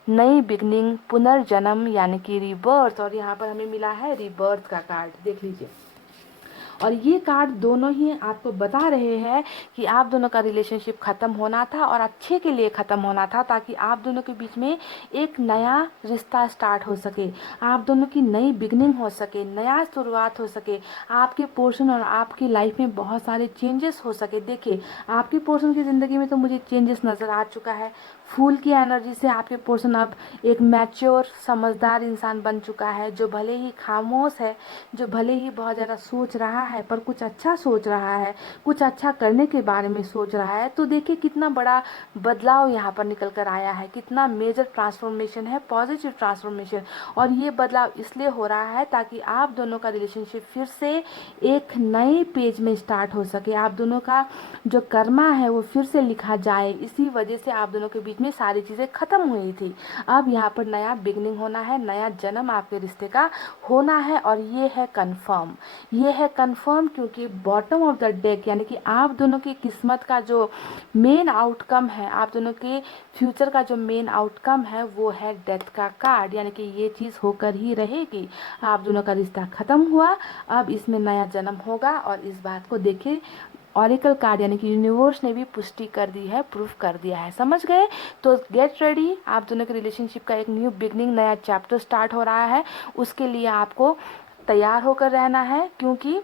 नई बिगनिंग, पुनर्जन्म, यानी कि रीबर्थ। और यहाँ पर हमें मिला है रीबर्थ का कार्ड, देख लीजिए। और ये कार्ड दोनों ही आपको बता रहे हैं कि आप दोनों का रिलेशनशिप ख़त्म होना था और अच्छे के लिए ख़त्म होना था, ताकि आप दोनों के बीच में एक नया रिश्ता स्टार्ट हो सके, आप दोनों की नई बिगनिंग हो सके, नया शुरुआत हो सके, आपके पोर्शन और आपकी लाइफ में बहुत सारे चेंजेस हो सके। देखिए, आपके पोर्शन की ज़िंदगी में तो मुझे चेंजेस नज़र आ चुका है। फूल की एनर्जी से आपके पोर्शन अब एक मैच्योर समझदार इंसान बन चुका है, जो भले ही खामोश है, जो भले ही बहुत ज़्यादा सोच रहा है, पर कुछ अच्छा सोच रहा है, कुछ अच्छा करने के बारे में सोच रहा है। तो देखिए कितना बड़ा बदलाव यहाँ पर निकल कर आया है, कितना मेजर ट्रांसफॉर्मेशन है, पॉजिटिव ट्रांसफॉर्मेशन। और ये बदलाव इसलिए हो रहा है ताकि आप दोनों का रिलेशनशिप फिर से एक नए पेज में स्टार्ट हो सके, आप दोनों का जो कर्मा है वो फिर से लिखा जाए। इसी वजह से आप दोनों के बीच में सारी चीज़ें ख़त्म हुई थी। अब यहाँ पर नया बिगनिंग होना है, नया जन्म आपके रिश्ते का होना है, और ये है कंफर्म, ये है कंफर्म, क्योंकि बॉटम ऑफ द डेक यानी कि आप दोनों की किस्मत का जो मेन आउटकम है, आप दोनों के फ्यूचर का जो मेन आउटकम है वो है डेथ का कार्ड। यानी कि ये चीज़ होकर ही रहेगी, आप दोनों का रिश्ता ख़त्म हुआ, अब इसमें नया जन्म होगा। और इस बात को देखिए, ऑरिकल कार्ड यानी कि यूनिवर्स ने भी पुष्टि कर दी है, प्रूफ कर दिया है। समझ गए? तो गेट रेडी, आप दोनों के रिलेशनशिप का एक न्यू बिगनिंग, नया चैप्टर स्टार्ट हो रहा है। उसके लिए आपको तैयार होकर रहना है, क्योंकि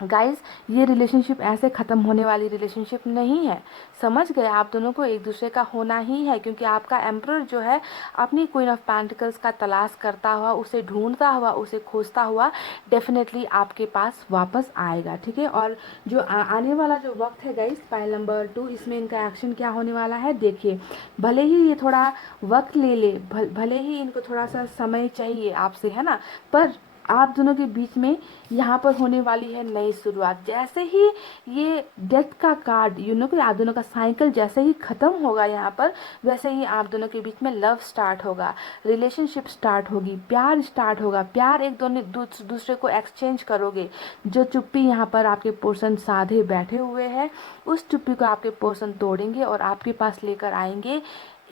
गाइस ये रिलेशनशिप ऐसे ख़त्म होने वाली रिलेशनशिप नहीं है। समझ गए? आप दोनों को एक दूसरे का होना ही है, क्योंकि आपका एम्परर जो है अपनी क्वीन ऑफ पेंटिकल्स का तलाश करता हुआ, उसे ढूंढता हुआ, उसे खोजता हुआ डेफिनेटली आपके पास वापस आएगा। ठीक है? और जो आने वाला जो वक्त है गाइस, पाइल नंबर 2, इसमें इनका एक्शन क्या होने वाला है देखिए। भले ही ये थोड़ा वक्त ले ले, भले ही इनको थोड़ा सा समय चाहिए आपसे, है ना, पर आप दोनों के बीच में यहाँ पर होने वाली है नई शुरुआत। जैसे ही ये डेथ का कार्ड कि आप दोनों का साइकिल जैसे ही ख़त्म होगा यहाँ पर, वैसे ही आप दोनों के बीच में लव स्टार्ट होगा, रिलेशनशिप स्टार्ट होगी, प्यार स्टार्ट होगा। प्यार एक दोनों दूसरे को एक्सचेंज करोगे। जो चुप्पी यहाँ पर आपके पर्सन साधे बैठे हुए हैं, उस चुप्पी को आपके पर्सन तोड़ेंगे और आपके पास लेकर आएंगे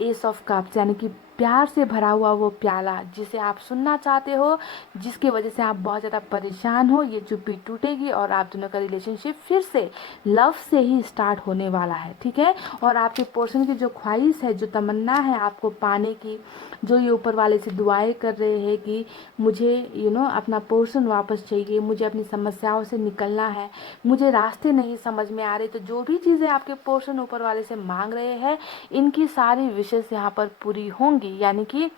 एस ऑफ कप्स, यानी कि प्यार से भरा हुआ वो प्याला जिसे आप सुनना चाहते हो, जिसकी वजह से आप बहुत ज़्यादा परेशान हो। ये चुप्पी टूटेगी और आप दोनों का रिलेशनशिप फिर से लव से ही स्टार्ट होने वाला है। ठीक है? और आपके पर्सन की जो ख्वाहिश है, जो तमन्ना है आपको पाने की, जो ये ऊपर वाले से दुआएं कर रहे हैं कि मुझे अपना पर्सन वापस चाहिए, मुझे अपनी समस्याओं से निकलना है, मुझे रास्ते नहीं समझ में आ रहे, तो जो भी चीज़ें आपके पर्सन ऊपर वाले से मांग रहे हैं, इनकी सारी विशेष यहाँ पर पूरी होंगी। यानी कि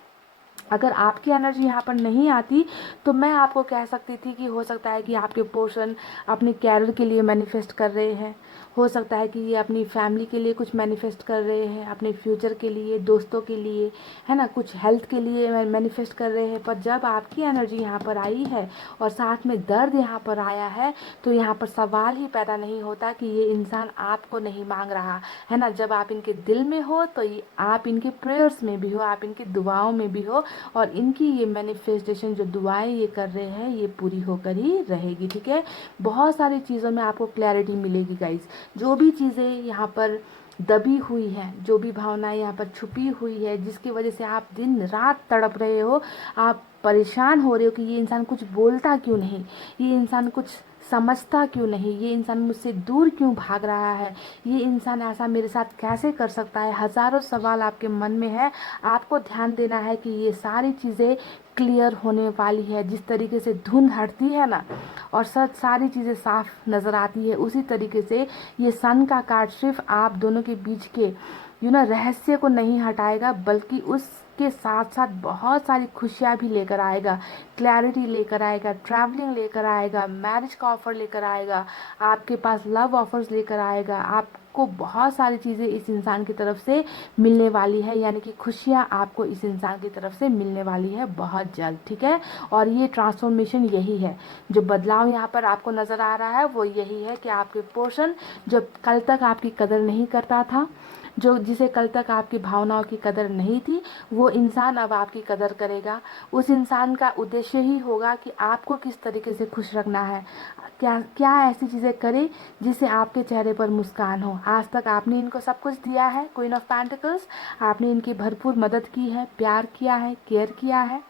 अगर आपकी एनर्जी यहाँ पर नहीं आती तो मैं आपको कह सकती थी कि हो सकता है कि आपके पर्सन अपने कैरियर के लिए मैनिफेस्ट कर रहे हैं, हो सकता है कि ये अपनी फैमिली के लिए कुछ मैनिफेस्ट कर रहे हैं, अपने फ्यूचर के लिए, दोस्तों के लिए, है ना, कुछ हेल्थ के लिए मैनिफेस्ट कर रहे हैं। पर जब आपकी एनर्जी यहाँ पर आई है और साथ में दर्द यहाँ पर आया है, तो यहाँ पर सवाल ही पैदा नहीं होता कि ये इंसान आपको नहीं मांग रहा है ना। जब आप इनके दिल में हो तो ये आप इनके प्रेयर्स में भी हो, आप इनकी दुआओं में भी हो, और इनकी ये मैनिफेस्टेशन जो दुआएं ये कर रहे हैं ये पूरी होकर ही रहेगी। ठीक है? बहुत सारी चीज़ों में आपको क्लैरिटी मिलेगी गाइज। जो भी चीज़ें यहाँ पर दबी हुई है, जो भी भावनाएं यहाँ पर छुपी हुई है, जिसकी वजह से आप दिन रात तड़प रहे हो, आप परेशान हो रहे हो कि ये इंसान कुछ बोलता क्यों नहीं, ये इंसान कुछ समझता क्यों नहीं, ये इंसान मुझसे दूर क्यों भाग रहा है, ये इंसान ऐसा मेरे साथ कैसे कर सकता है, हज़ारों सवाल आपके मन में है। आपको ध्यान देना है कि ये सारी चीज़ें क्लियर होने वाली है। जिस तरीके से धुंध हटती है ना और सच सारी चीज़ें साफ नज़र आती है, उसी तरीके से ये सन का कार्ड सिर्फ आप दोनों के बीच के रहस्य को नहीं हटाएगा, बल्कि उसके साथ साथ बहुत सारी खुशियाँ भी लेकर आएगा, क्लैरिटी लेकर आएगा, ट्रैवलिंग लेकर आएगा, मैरिज का ऑफर लेकर आएगा, आपके पास लव ऑफर्स लेकर आएगा। आपको बहुत सारी चीज़ें इस इंसान की तरफ से मिलने वाली है, यानी कि खुशियाँ आपको इस इंसान की तरफ से मिलने वाली है बहुत जल्द। ठीक है? और ये ट्रांसफॉर्मेशन यही है, जो बदलाव यहाँ पर आपको नज़र आ रहा है वो यही है कि आपके पर्सन जो कल तक आपकी कदर नहीं करता था, जिसे कल तक आपकी भावनाओं की कदर नहीं थी, वो इंसान अब आपकी कदर करेगा। उस इंसान का उद्देश्य ही होगा कि आपको किस तरीके से खुश रखना है, क्या क्या ऐसी चीज़ें करे जिससे आपके चेहरे पर मुस्कान हो। आज तक आपने इनको सब कुछ दिया है, क्वीन ऑफ पेंटिकल्स, आपने इनकी भरपूर मदद की है, प्यार किया है, केयर किया है।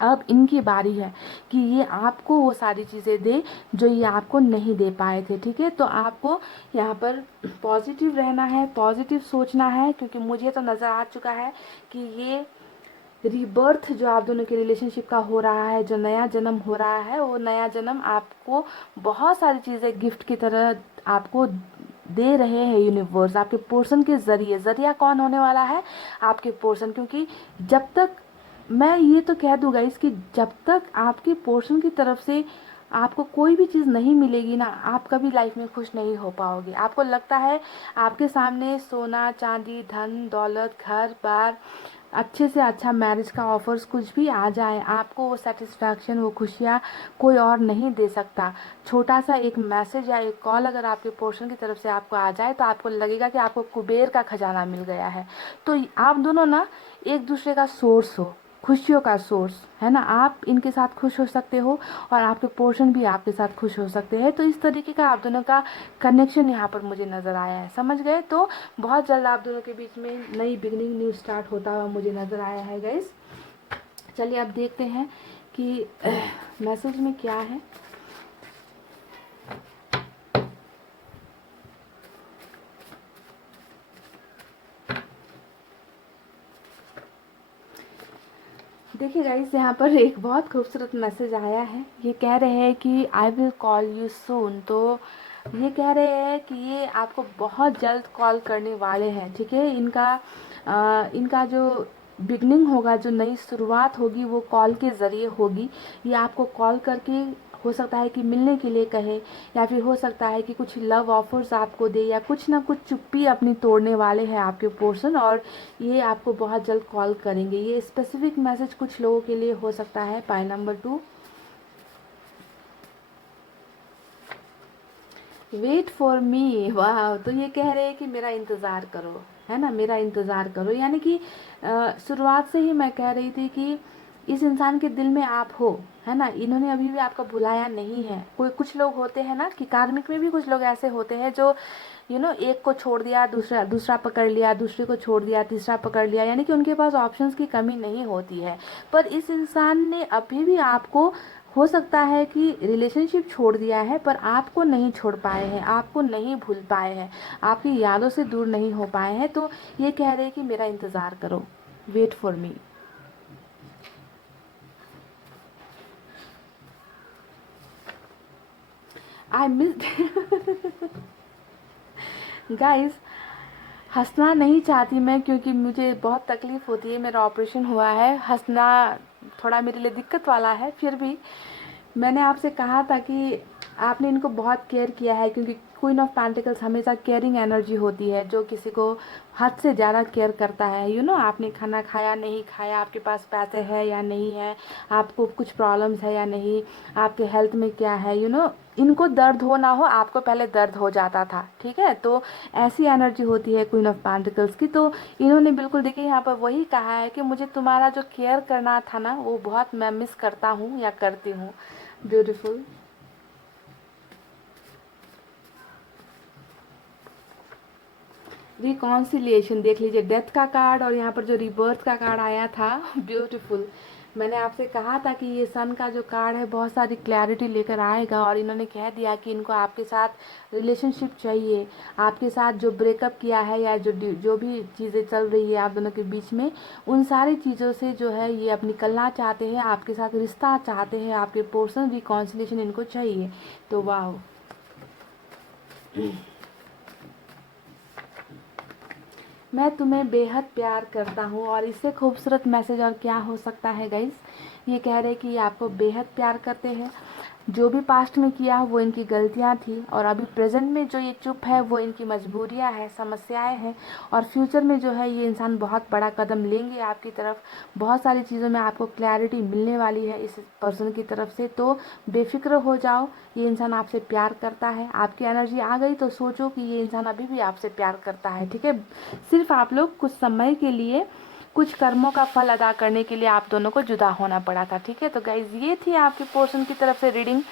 अब इनकी बारी है कि ये आपको वो सारी चीज़ें दे जो ये आपको नहीं दे पाए थे। ठीक है? तो आपको यहाँ पर पॉजिटिव रहना है, पॉजिटिव सोचना है, क्योंकि मुझे तो नज़र आ चुका है कि ये रीबर्थ जो आप दोनों के रिलेशनशिप का हो रहा है, जो नया जन्म हो रहा है, वो नया जन्म आपको बहुत सारी चीज़ें गिफ्ट की तरह आपको दे रहे हैं यूनिवर्स, आपके पर्सन के ज़रिए। ज़रिया कौन होने वाला है? आपके पर्सन। क्योंकि जब तक मैं ये तो कह दूँगा इसकी, जब तक आपके पोर्शन की तरफ से आपको कोई भी चीज़ नहीं मिलेगी ना, आप कभी लाइफ में खुश नहीं हो पाओगे। आपको लगता है आपके सामने सोना चांदी, धन दौलत, घर बार, अच्छे से अच्छा मैरिज का ऑफर्स कुछ भी आ जाए, आपको वो सेटिस्फैक्शन, वो खुशियाँ कोई और नहीं दे सकता। छोटा सा एक मैसेज या एक कॉल अगर आपके पोर्शन की तरफ से आपको आ जाए तो आपको लगेगा कि आपको कुबेर का खजाना मिल गया है। तो आप दोनों ना एक दूसरे का सोर्स हो, खुशियों का सोर्स, है ना। आप इनके साथ खुश हो सकते हो और आपके पोर्शन भी आपके साथ खुश हो सकते हैं। तो इस तरीके का आप दोनों का कनेक्शन यहाँ पर मुझे नज़र आया है। समझ गए? तो बहुत जल्द आप दोनों के बीच में नई बिगनिंग, न्यू स्टार्ट होता हुआ मुझे नज़र आया है गाइस। चलिए अब देखते हैं कि मैसेज में क्या है। देखिए गाइस, यहाँ पर एक बहुत खूबसूरत मैसेज आया है। ये कह रहे हैं कि I will call you soon. तो ये कह रहे हैं कि ये आपको बहुत जल्द कॉल करने वाले हैं, ठीक है। इनका जो बिगनिंग होगा, जो नई शुरुआत होगी, वो कॉल के ज़रिए होगी। ये आपको कॉल करके हो सकता है कि मिलने के लिए कहे, या फिर हो सकता है कि कुछ लव ऑफर्स आपको दे, या कुछ ना कुछ चुप्पी अपनी तोड़ने वाले हैं आपके पर्सन, और ये आपको बहुत जल्द कॉल करेंगे। ये स्पेसिफिक मैसेज कुछ लोगों के लिए हो सकता है। पाई नंबर 2, वेट फॉर मी। वाह, तो ये कह रहे हैं कि मेरा इंतज़ार करो, है ना, मेरा इंतज़ार करो। यानी कि शुरुआत से ही मैं कह रही थी कि इस इंसान के दिल में आप हो, है ना। इन्होंने अभी भी आपको भुलाया नहीं है। कोई कुछ लोग होते हैं ना कि कार्मिक में भी कुछ लोग ऐसे होते हैं जो एक को छोड़ दिया, दूसरा दूसरा पकड़ लिया, दूसरे को छोड़ दिया, तीसरा पकड़ लिया, यानी कि उनके पास ऑप्शंस की कमी नहीं होती है। पर इस इंसान ने अभी भी आपको, हो सकता है कि रिलेशनशिप छोड़ दिया है, पर आपको नहीं छोड़ पाए हैं, आपको नहीं भूल पाए हैं, आपकी यादों से दूर नहीं हो पाए हैं। तो ये कह रहे हैं कि मेरा इंतज़ार करो, wait for me. I miss guys, हंसना नहीं चाहती मैं, क्योंकि मुझे बहुत तकलीफ़ होती है। मेरा ऑपरेशन हुआ है, हंसना थोड़ा मेरे लिए दिक्कत वाला है। फिर भी मैंने आपसे कहा था कि आपने इनको बहुत केयर किया है, क्योंकि क्वीन ऑफ पेंटिकल्स हमेशा केयरिंग एनर्जी होती है, जो किसी को हद से ज़्यादा केयर करता है। आपने खाना खाया नहीं खाया, आपके पास पैसे है या नहीं है, आपको कुछ प्रॉब्लम्स है या नहीं, आपके हेल्थ में क्या है, इनको दर्द हो ना हो, आपको पहले दर्द हो जाता था, ठीक है। तो ऐसी एनर्जी होती है क्वीन ऑफ पेंटिकल्स की। तो इन्होंने बिल्कुल, देखिए, यहाँ पर वही कहा है कि मुझे तुम्हारा जो केयर करना था ना, वो बहुत मैं मिस करता हूँ या करती हूँ। ब्यूटीफुल। रिकॉन्सिलिएशन देख लीजिए, डेथ का कार्ड और यहाँ पर जो रिबर्थ का कार्ड आया था। ब्यूटीफुल। मैंने आपसे कहा था कि ये सन का जो कार्ड है बहुत सारी क्लैरिटी लेकर आएगा, और इन्होंने कह दिया कि इनको आपके साथ रिलेशनशिप चाहिए। आपके साथ जो ब्रेकअप किया है, या जो जो भी चीज़ें चल रही है आप दोनों के बीच में, उन सारी चीज़ों से जो है ये अब निकलना चाहते हैं, आपके साथ रिश्ता चाहते हैं, आपके पर्सन रिकॉन्सिलेशन इनको चाहिए। तो वाह, मैं तुम्हें बेहद प्यार करता हूँ। और इससे खूबसूरत मैसेज और क्या हो सकता है गाइस। ये कह रहे कि ये आपको बेहद प्यार करते हैं। जो भी पास्ट में किया वो इनकी गलतियाँ थी, और अभी प्रेजेंट में जो ये चुप है वो इनकी मजबूरियाँ हैं, समस्याएं हैं। और फ्यूचर में जो है ये इंसान बहुत बड़ा कदम लेंगे आपकी तरफ। बहुत सारी चीज़ों में आपको क्लैरिटी मिलने वाली है इस पर्सन की तरफ से। तो बेफिक्र हो जाओ, ये इंसान आपसे प्यार करता है। आपकी एनर्जी आ गई तो सोचो कि ये इंसान अभी भी आपसे प्यार करता है, ठीक है। सिर्फ आप लोग कुछ समय के लिए, कुछ कर्मों का फल अदा करने के लिए आप दोनों को जुदा होना पड़ा था, ठीक है। तो गाइज, ये थी आपके पोर्शन की तरफ से रीडिंग।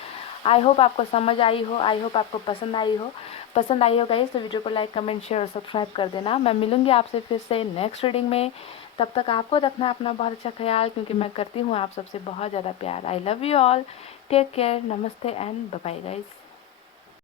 आई होप आपको समझ आई हो, आई होप आपको पसंद आई हो गाइज। तो वीडियो को लाइक, कमेंट, शेयर और सब्सक्राइब कर देना। मैं मिलूंगी आपसे फिर से नेक्स्ट रीडिंग में। तब तक आपको रखना अपना बहुत अच्छा ख्याल, क्योंकि मैं करती हूँ आप सबसे बहुत ज़्यादा प्यार। I love you all, take care, नमस्ते एंड बाय बाय गाइज।